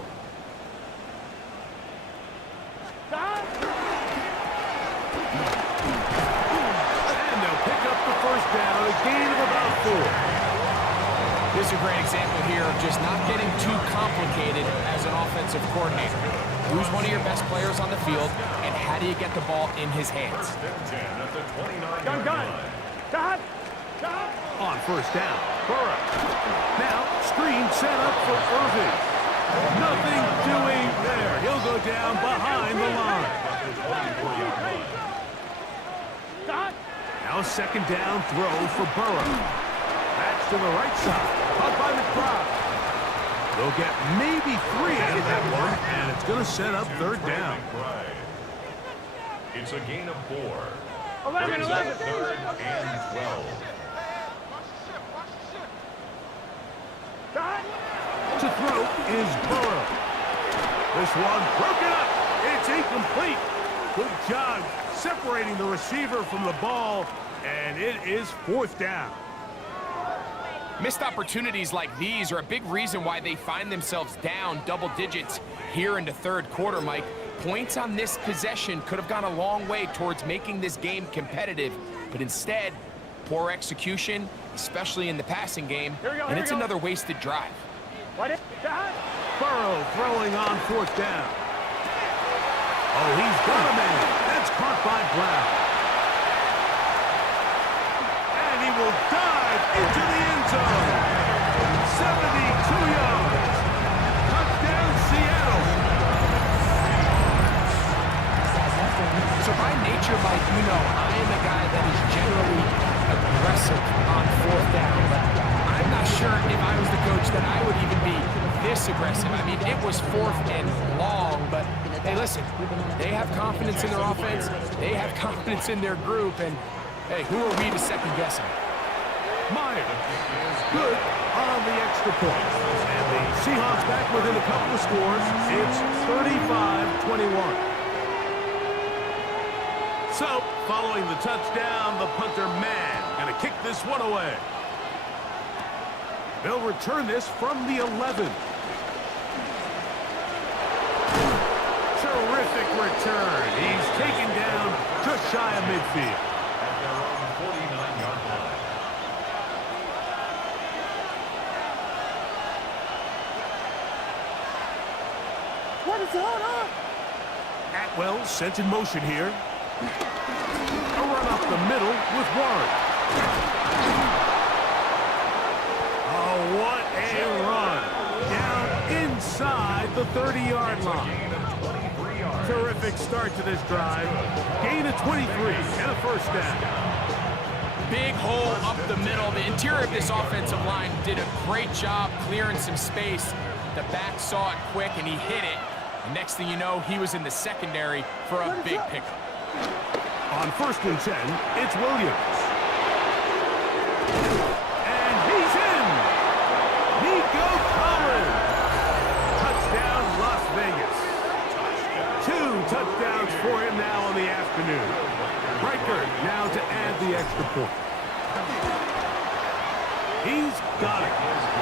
they'll pick up the first down, a gain of about 4. This is a great example here of just not getting too complicated as an offensive coordinator. Who's one of your best players on the field, and how do you get the ball in his hands? First and 10 at the 29-yard Gun. line. Dot. On first down, Burrow. Now, screen set up for Irving. Nothing doing there. He'll go down behind the line. Dot. Now second down throw for Burrow. That's to the right side. Caught by McBride. They'll get maybe 3 out of that one, and it's going to set up third down. It's a gain of 4. 11. Third and 12. Dot. To throw is Burrow. This one broken up. It's incomplete. Good job separating the receiver from the ball, and it is fourth down. Missed opportunities like these are a big reason why they find themselves down double digits here in the third quarter, Mike. Points on this possession could have gone a long way towards making this game competitive, but instead, poor execution, especially in the passing game, and it's another wasted drive. What is that? Burrow throwing on fourth down. Oh, he's got a man. That's caught by Brown. And he will dive into the end zone. 72 yards. Touchdown, Seattle. So by nature, Mike, you know, I am a guy that is generally aggressive on fourth down, but I'm not sure if I was the coach that I would even be this aggressive. I mean, it was fourth and long, but hey, listen, they have confidence in their offense, they have confidence in their group, and hey, who are we to second guess them? Meyer, good on the extra point. And the Seahawks back within a couple of scores. It's 35-21. So, following the touchdown, the punter man going to kick this one away. They'll return this from the 11. Terrific return. He's taken down just shy of midfield. At their own 49-yard line. What is going on? Atwell sent in motion here. A run up the middle with Warren. Oh, what a run. Down inside the 30-yard line. Terrific start to this drive. Gain of 23 and a first down. Big hole up the middle. The interior of this offensive line did a great job clearing some space. The back saw it quick, and he hit it. And next thing you know, he was in the secondary for a big pickup. On 1st and 10, it's Williams. And he's in! Nico Collins! Touchdown, Las Vegas. 2 touchdowns for him now on the afternoon. Riker now to add the extra point. He's got it.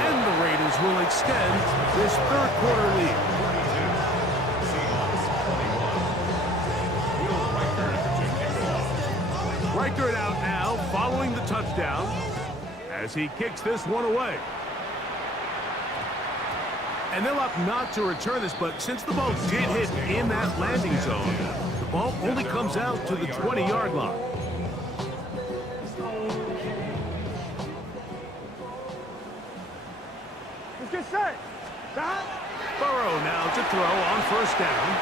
And the Raiders will extend this third-quarter lead. Riker it out now, following the touchdown, as he kicks this one away. And they'll opt not to return this, but since the ball did hit in that landing zone, the ball only comes out to the 20-yard line. Let's get set. Burrow now to throw on 1st down.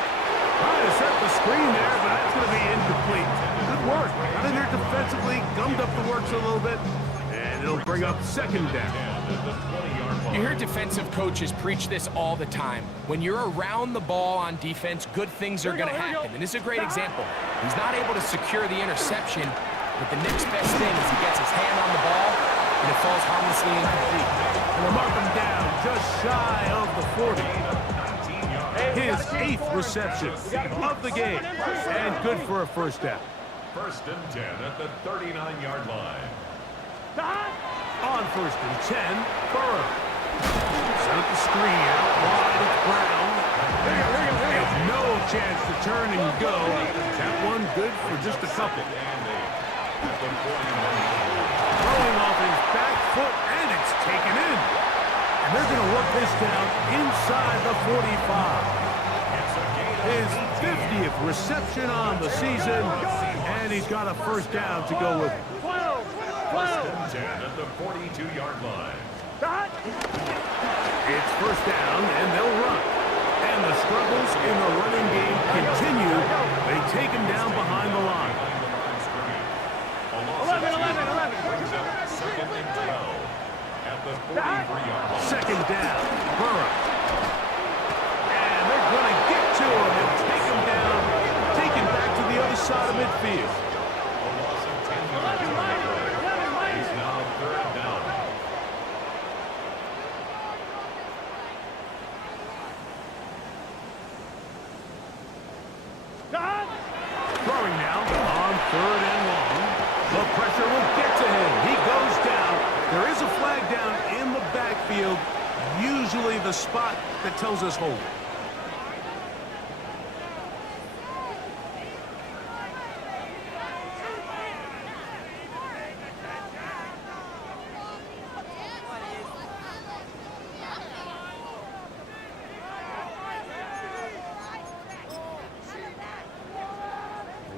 Trying to set the screen there, but that's going to be incomplete. Good work. Got in there defensively, gummed up the works a little bit, and it'll bring up 2nd down. You hear defensive coaches preach this all the time. When you're around the ball on defense, good things are going to happen. And this is a great example. He's not able to secure the interception, but the next best thing is he gets his hand on the ball, and it falls harmlessly incomplete. And we'll mark him down just shy of the 40. His 8th reception of the game, and good for a first down. 1st and 10 at the 39-yard line. On 1st and 10, Burrow. Set up the screen out wide, it's Brown. There's no chance to turn and go. That one good for just a couple. Throwing off his back foot, and it's taken in. And they're going to work this down inside the 45. His 50th reception on the season, and he's got a first down to go with. 1st and 10 at the 42-yard line. It's first down, and they'll run. And the struggles in the running game continue. They take him down behind the line. 11. Brings up 2nd and 12 at the 43-yard line. 2nd down, Burrow. And they're going to get to him and take him down, take him back to the other side of midfield. A loss of 10 yards on the play. It's now 3rd down. Throwing now on 3rd and long. The pressure will get to him. He goes down. There is a flag down in the backfield, usually the spot that tells us hold.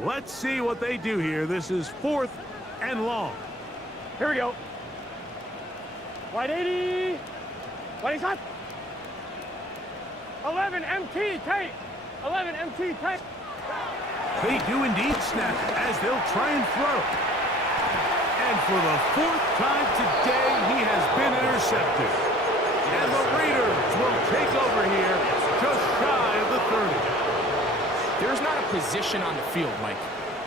Let's see what they do here. This is 4th and long. Here we go. Wide 80. Wide shot. 11 MT tight. 11 MT tight. They do indeed snap as they'll try and throw. And for the 4th time today, he has been intercepted. And the Raiders will take over here just shy of the 30. There's not a position on the field, Mike,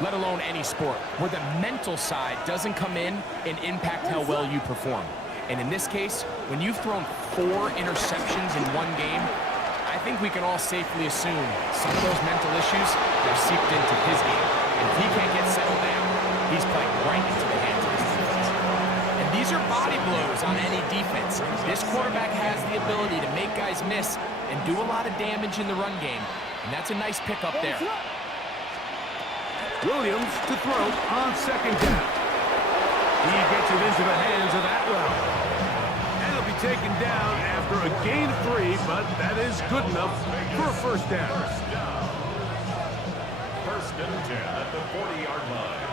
let alone any sport, where the mental side doesn't come in and impact how well you perform. And in this case, when you've thrown 4 interceptions in one game, I think we can all safely assume some of those mental issues have seeped into his game. And if he can't get settled down, he's playing right into the hands of his defense. And these are body blows on any defense. This quarterback has the ability to make guys miss and do a lot of damage in the run game. And that's a nice pickup there. Williams to throw on 2nd down. He gets it into the hands of that route. And he'll be taken down after a gain of 3, but that is good enough for a first down. 1st and 10 at the 40-yard line.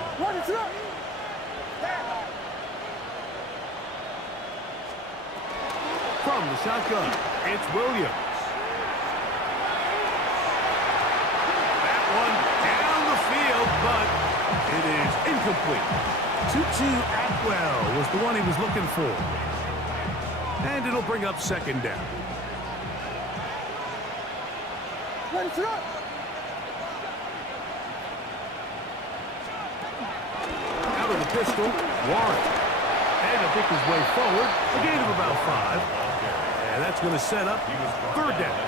From the shotgun, it's Williams. incomplete. Tutu Atwell was the one he was looking for. And it'll bring up second down. Out of the pistol, Warren. And to pick his way forward, a gain of about 5. And that's going to set up third down.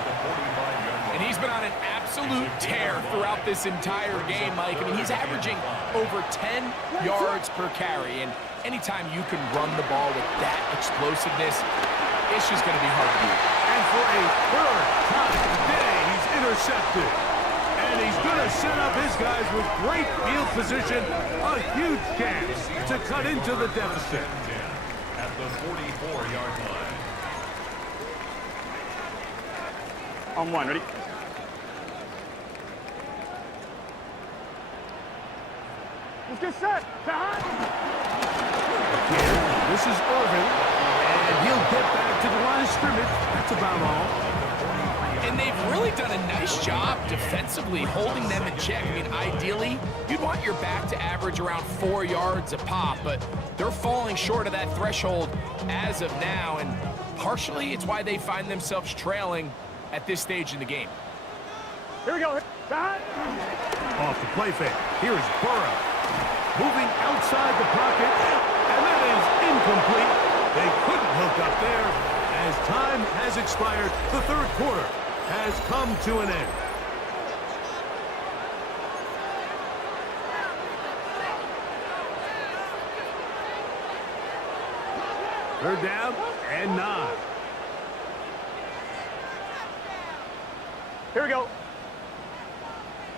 And he's been on an absolute tear throughout this entire game, Mike. I mean, he's averaging over 10 yards per carry. And anytime you can run the ball with that explosiveness, it's just going to be hard to beat. And for a third time today, he's intercepted. And he's going to set up his guys with great field position. A huge chance to cut into the deficit. At the 44-yard line. On one, ready? Let's get set. Again, this is Irvin. And he'll get back to the line of scrimmage. That's about all. And they've really done a nice job defensively holding them in check. I mean, ideally, you'd want your back to average around 4 yards a pop, but they're falling short of that threshold as of now, and partially it's why they find themselves trailing at this stage in the game. Here we go. Off the play fake. Here is Burrow. Moving outside the pocket, and that is incomplete. They couldn't hook up there. As time has expired, the third quarter has come to an end. Third down and 9. Here we go.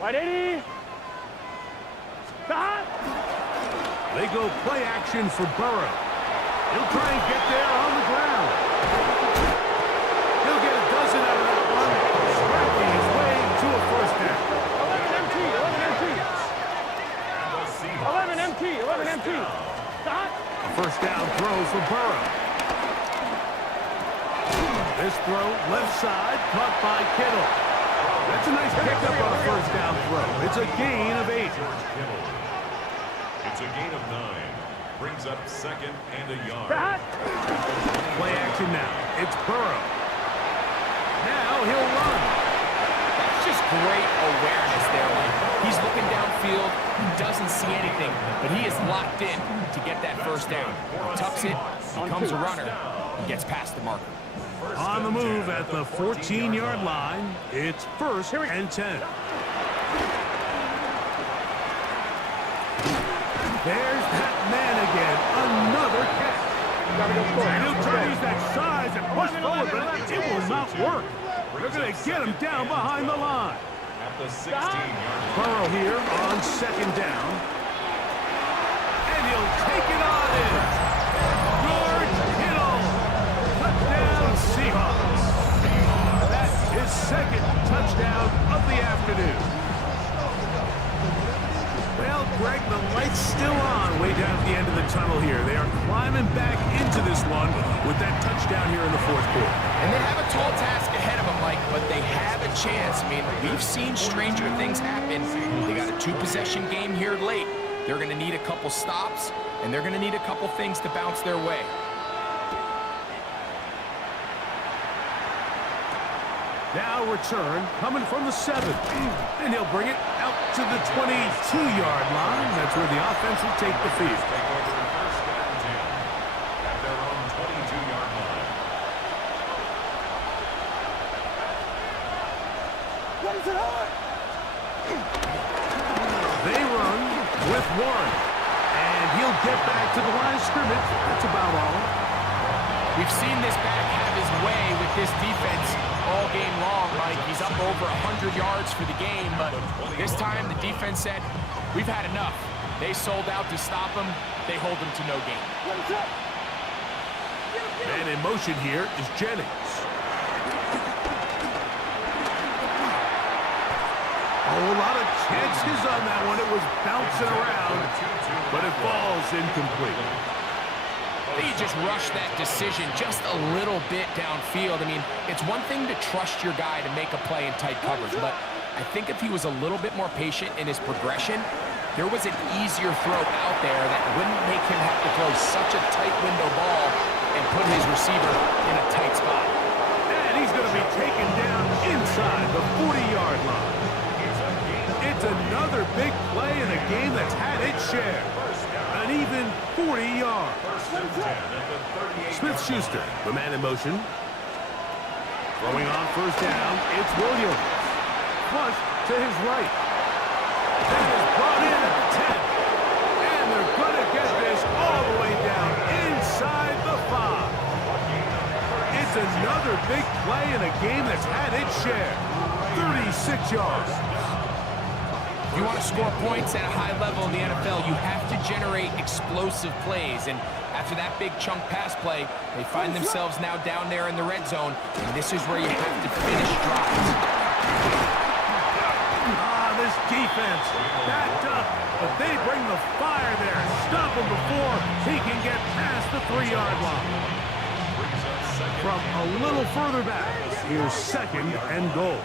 Right 80. They go play action for Burrow. He'll try and get there on the ground. He'll get a dozen out of that one, scrapping his way to a first down. 11 MT. 11 MT. A first down throw for Burrow. This throw left side, caught by Kittle. That's a nice pickup on a first down throw. It's a gain of 8. It's a gain of 9. Brings up second and a yard. Play action now. It's Burrow. Now he'll run. That's just great awareness there, Mike. He's looking downfield. He doesn't see anything, but he is locked in to get that first down. Tucks it, becomes a runner, and gets past the marker. On the move at the 14-yard line, it's first and 10. There's that man again, another catch. And he'll try to use that size and push forward, but it will not work. They're going to get him down behind the line. At the 16-yard line. Burrow here on second down. And he'll take it on in. George Kittle. Touchdown, Seahawks. That's his second touchdown of the afternoon. Well, Greg, the light's still on way down at the end of the tunnel here. They are climbing back into this one with that touchdown here in the fourth quarter. And they have a tall task ahead of them, Mike, but they have a chance. I mean, we've seen stranger things happen. They got a 2-possession game here late. They're going to need a couple stops, and they're going to need a couple things to bounce their way. Now return coming from the 7. And he'll bring it out to the 22-yard line. That's where the offense will take the field. Take over first down 10 at their own 22-yard line. They run with Warren. And he'll get back to the line of scrimmage. That's about all. We've seen this back have his way with this defense all game long, Mike. He's up over 100 yards for the game, but this time the defense said, we've had enough. They sold out to stop him. They hold him to no gain. And in motion here is Jennings. Oh, a lot of chances on that one. It was bouncing around, but it falls incomplete. He just rushed that decision just a little bit downfield. I mean, it's one thing to trust your guy to make a play in tight coverage, but I think if he was a little bit more patient in his progression, there was an easier throw out there that wouldn't make him have to throw such a tight window ball and put his receiver in a tight spot. And he's going to be taken down inside the 40-yard line. It's another big play in a game that's had its share. An even 40 yards. Smith-Schuster, the man in motion. Throwing on first down, it's Williams. Flush to his right. That is brought in at the 10. And they're going to get this all the way down inside the 5. It's another big play in a game that's had its share. 36 yards. If you want to score points at a high level in the NFL, you have to generate explosive plays. And after that big chunk pass play, they find themselves now down there in the red zone. And this is where you have to finish drives. This defense backed up, but they bring the fire there. Stop him before he can get past the 3-yard line. From a little further back, here's 2nd and goal.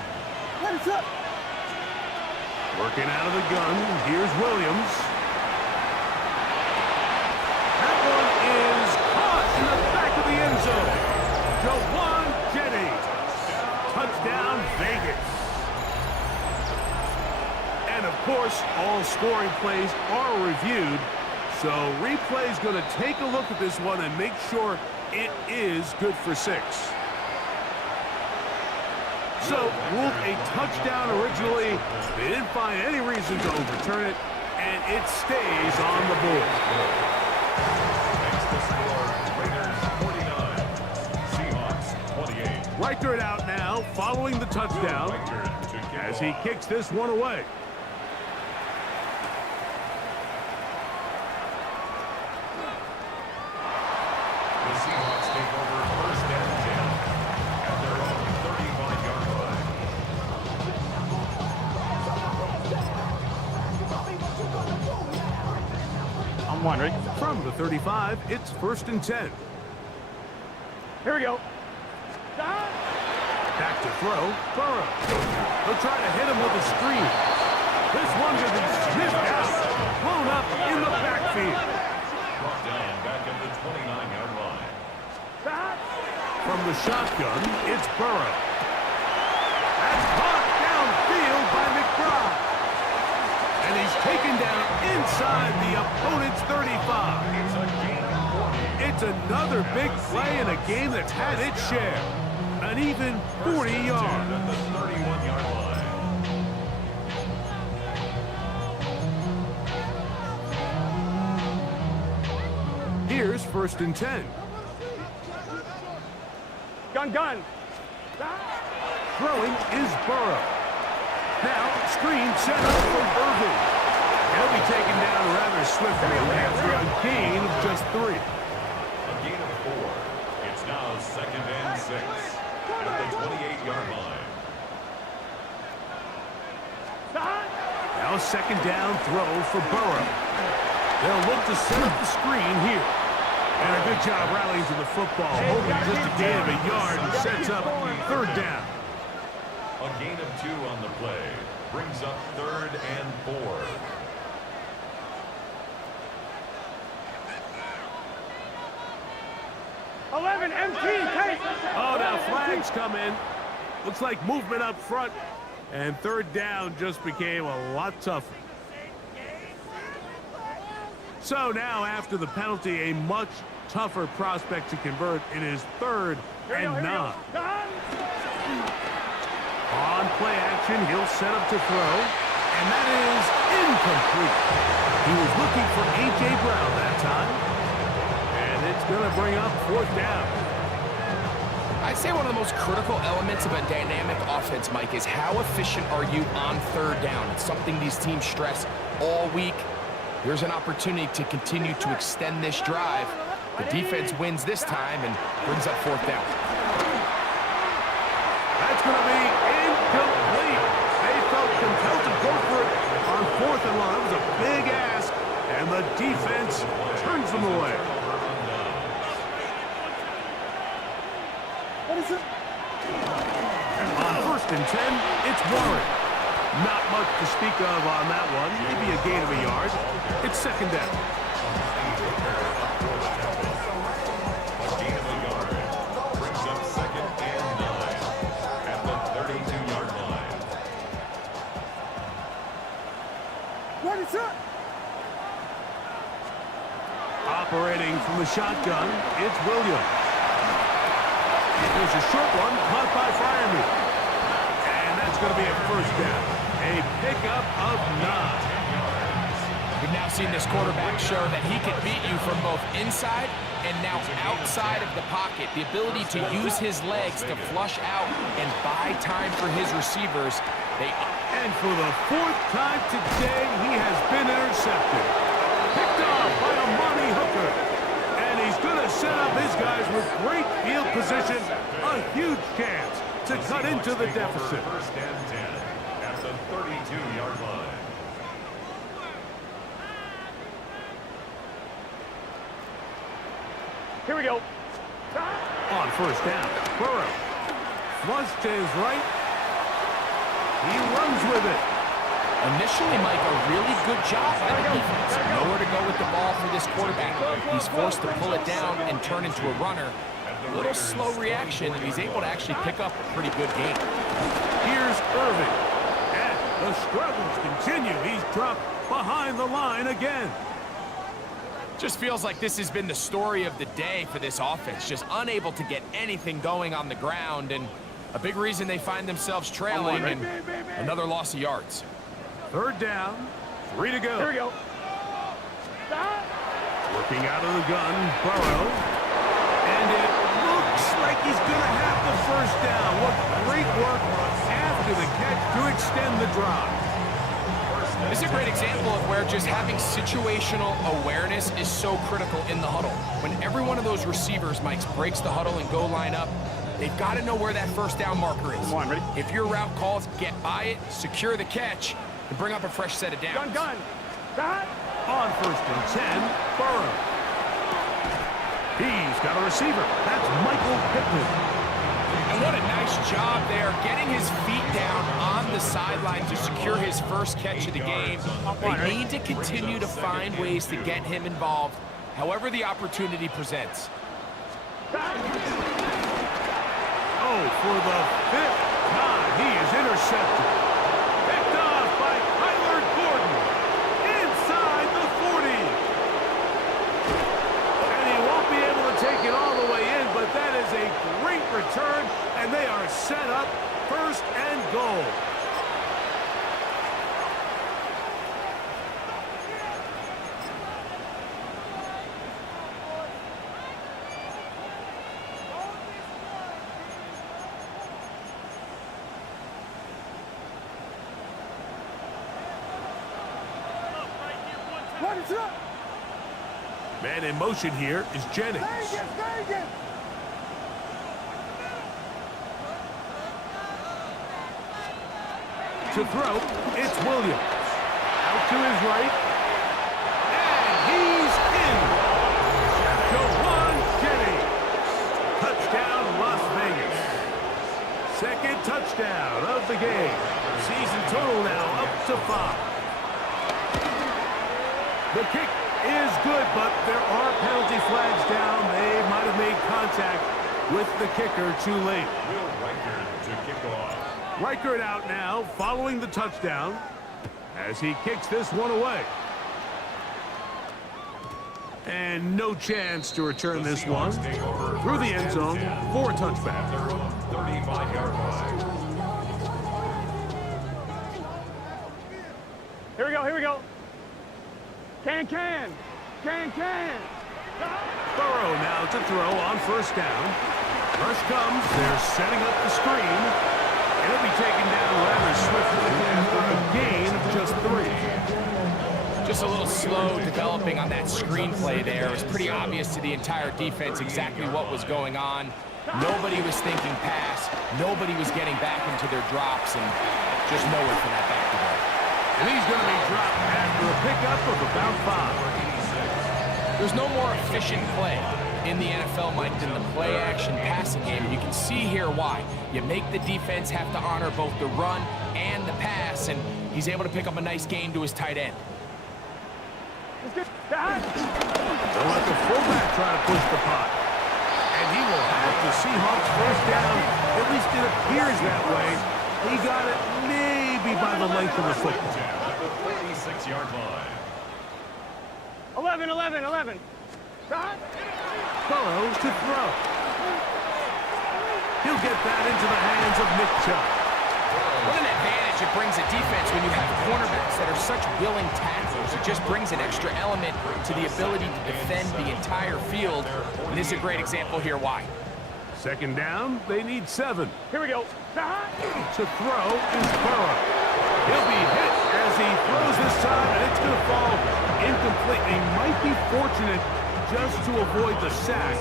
Working out of the gun, here's Williams. That one is caught in the back of the end zone. Jawan Jennings. Touchdown, Vegas. And of course, all scoring plays are reviewed. So replay's going to take a look at this one and make sure it is good for 6. So, ruled a touchdown originally. They didn't find any reason to overturn it, and it stays on the board. Makes the score Raiders 49, Seahawks 28. Reichert out now, following the touchdown, as he kicks this one away. The Seahawks take over first and 10 at their own 35-yard line. I'm wondering. From the 35, it's 1st and 10. Here we go. Back to throw, Burrow. They'll try to hit him with a screen. This one's going to be sniffed out, blown up in the backfield. Brought down back at the 29-yard line. From the shotgun, it's Burrow. That's caught downfield by McBride. And he's taken down inside the opponent's 35. It's another big play in a game that's had its share. An even 40 yards. At the 31-yard line. Here's 1st and 10. Gun. Throwing is Burrow. Now, screen set up for Irving. He'll be taken down rather swiftly after a gain of just 3. A gain of 4. It's now 2nd and 6 at the 28-yard line. Now 2nd down throw for Burrow. They'll look to set up the screen here. And a good job rallying to the football, hoping just a gain of a yard and sets up 3rd down. A gain of 2 on the play brings up 3rd and 4. Oh, now flags come in. Looks like movement up front. And 3rd down just became a lot tougher. So now, after the penalty, a much tougher prospect to convert. It is 3rd and 9. On play action, he'll set up to throw. And that is incomplete. He was looking for A.J. Brown that time. And it's going to bring up 4th down. I'd say one of the most critical elements of a dynamic offense, Mike, is how efficient are you on 3rd down? It's something these teams stress all week. Here's an opportunity to continue to extend this drive. The defense wins this time and brings up 4th down. That's going to be incomplete. They felt compelled to go for it on 4th and long. It was a big ask, and the defense turns them away. On 1st and 10, it's Warren. Not much to speak of on that one. Maybe a gain of a yard. It's second down. A gain of a yard brings up 2nd and 9 at the 32-yard line. Ready, set. Operating from the shotgun, it's Williams. There's a short one caught by Fryermuth. And that's going to be a first down. A pickup of 9. We've now seen this quarterback show that he can beat you from both inside and now outside of the pocket. The ability to use his legs to flush out and buy time for his receivers. And for the 4th time today, he has been intercepted. Picked off by a Monty Hooker. And he's going to set up his guys with great field position. A huge chance to cut into the deficit. First and 10 at the 32-yard line. Here we go. On first down, Burrow flush to his right. He runs with it. Initially, Mike, a really good job by the defense. Nowhere to go with the ball for this quarterback. He's forced to pull it down and turn into a runner. A little slow reaction, and he's able to actually pick up a pretty good game. Here's Irving. And the struggles continue. He's dropped behind the line again. Just feels like this has been the story of the day for this offense. Just unable to get anything going on the ground, and a big reason they find themselves trailing and another loss of yards. Third down, 3 to go. Here we go. Working out of the gun, Burrow. And it looks like he's going to have the first down. What great work after the catch to extend the drive. This is a great example of where just having situational awareness is so critical in the huddle. When every one of those receivers, Mike, breaks the huddle and go line up, they've got to know where that first down marker is. Come on, ready? If your route calls, get by it, secure the catch, and bring up a fresh set of downs. Gun. Stop. On first and 10, Burrow. He's got a receiver. That's Michael Pittman. And what a nice job there, getting his feet down on the sideline to secure his first catch of the game. They need to continue to find ways to get him involved, however the opportunity presents. Oh, for the 5th time, he is intercepted. Picked off by Kyler Gordon inside the 40. And he won't be able to take it all the way in, but that is a great return, and they are set up first and goal. Man in motion here is Jennings. To throw, it's Williams. Out to his right. And he's in. Jawan Jennings. Touchdown, Las Vegas. Second touchdown of the game. Season total now up to 5. The kick is good, but there are penalty flags down. They might have made contact with the kicker too late. Will Reichert to kick off. Reichert out now, following the touchdown, as he kicks this one away. And no chance to return this one through the end zone for a touchback. 35-yard line. Here we go. Can. Burrow now to throw on first down. Rush comes. They're setting up the screen. It'll be taken down rather swiftly after a gain of just 3. Just a little slow developing on that screenplay there. It was pretty obvious to the entire defense exactly what was going on. Nobody was thinking pass. Nobody was getting back into their drops, and just nowhere for that back to go. And he's going to be dropped after a pickup of about 5. There's no more efficient play in the NFL, Mike, than the play-action passing game. And you can see here why. You make the defense have to honor both the run and the pass, and he's able to pick up a nice gain to his tight end. They'll let the fullback try to push the punt. And he will have the Seahawks first down. At least it appears that way. He got it maybe by the length of the football. At the 36-yard line. 11. Burrows to throw. He'll get that into the hands of Nick Chubb. What an advantage it brings a defense when you have cornerbacks that are such willing tacklers. It just brings an extra element to the ability to defend the entire field. And this is a great example here why. Second down, they need 7. Here we go. To throw is Burrow. He'll be hit as he throws this time, and it's going to fall incomplete. He might be fortunate just to avoid the sack,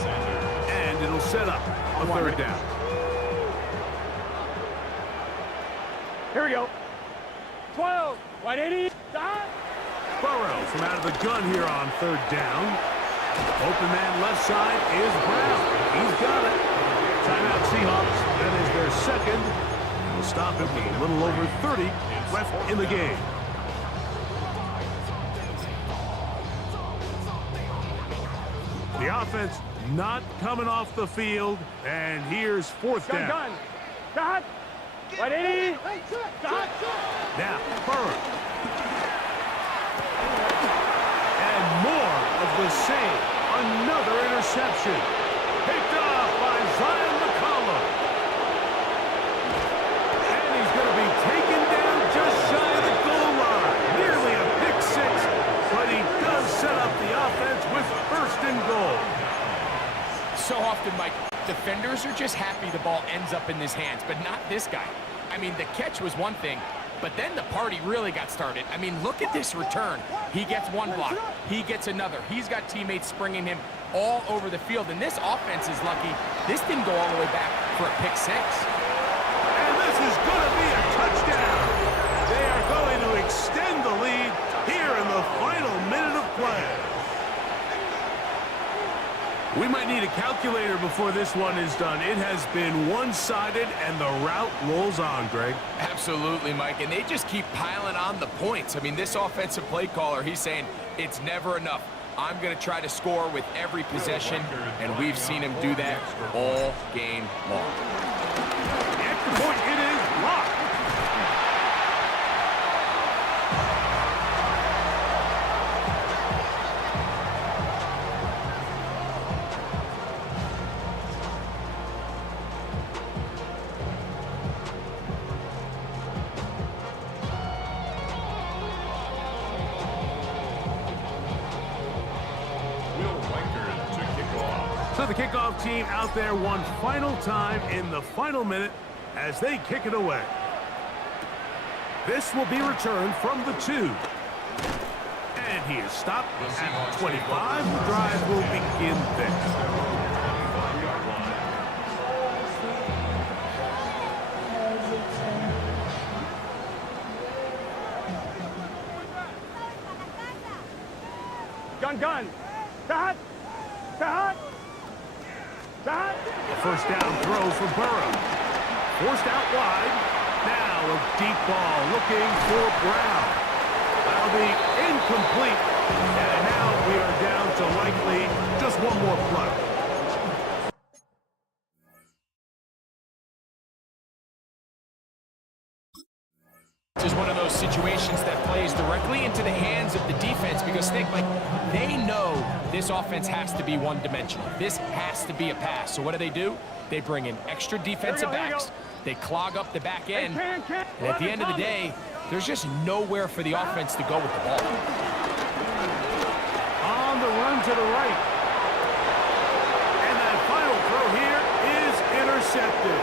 and it'll set up a third down. Here we go. 12. 180. Burrow from out of the gun here on third down. Open man left side is Brown. He's got it. Timeout Seahawks. That is their second. We'll stop it with a little over 30 left in the game. The offense not coming off the field, and here's fourth down. Gun. Dot. 180. Dot. Now, Burrow. And more of the same. Another interception. Picked off by Zion McCollum. And he's going to be taken down just shy of the goal line. Nearly a pick 6, but he does set up the offense with first and goal. So often, Mike, defenders are just happy the ball ends up in his hands, but not this guy. I mean, the catch was one thing, but then the party really got started. I mean, look at this return. He gets one block. He gets another. He's got teammates springing him all over the field, and this offense is lucky. This didn't go all the way back for a pick 6. And this is going to be a touchdown. They are going to extend the lead here in the final minute of play. We might need a calculator before this one is done. It has been one-sided, and the route rolls on, Greg. Absolutely, Mike, and they just keep piling on the points. I mean, this offensive play caller, he's saying it's never enough. I'm going to try to score with every possession, and we've seen him do that all game long. The extra point, it is blocked. So the kickoff team out there one final time in the final minute as they kick it away. This will be returned from the 2. And he is stopped at 25. The drive will begin there. Gun. Dot. A first down throw for Burrow. Forced out wide. Now a deep ball looking for Brown. That'll be incomplete. And now we are down to likely just one more play. This is one of those situations that plays directly into the hands of the defense because they know this offense has to be one-dimensional. This has to be a pass. So what do? They bring in extra defensive backs. They clog up the back end. And at the end of the day, there's just nowhere for the offense to go with the ball. On the run to the right. And that final throw here is intercepted.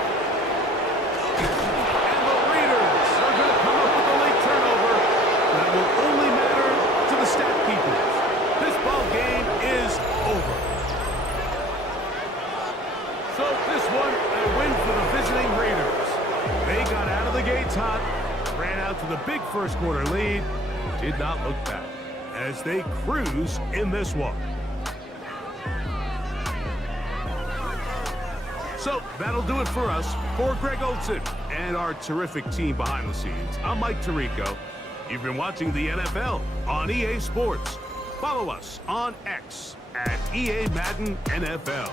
And the Raiders are going to come up with a late turnover that will only matter to the stat keepers. This ball game is over. So this one, a win for the visiting Raiders. They got out of the gates hot, ran out to the big first quarter lead, did not look back as they cruise in this one. So that'll do it for us. For Greg Olson and our terrific team behind the scenes, I'm Mike Tirico. You've been watching the NFL on EA Sports. Follow us on X at EA Madden NFL.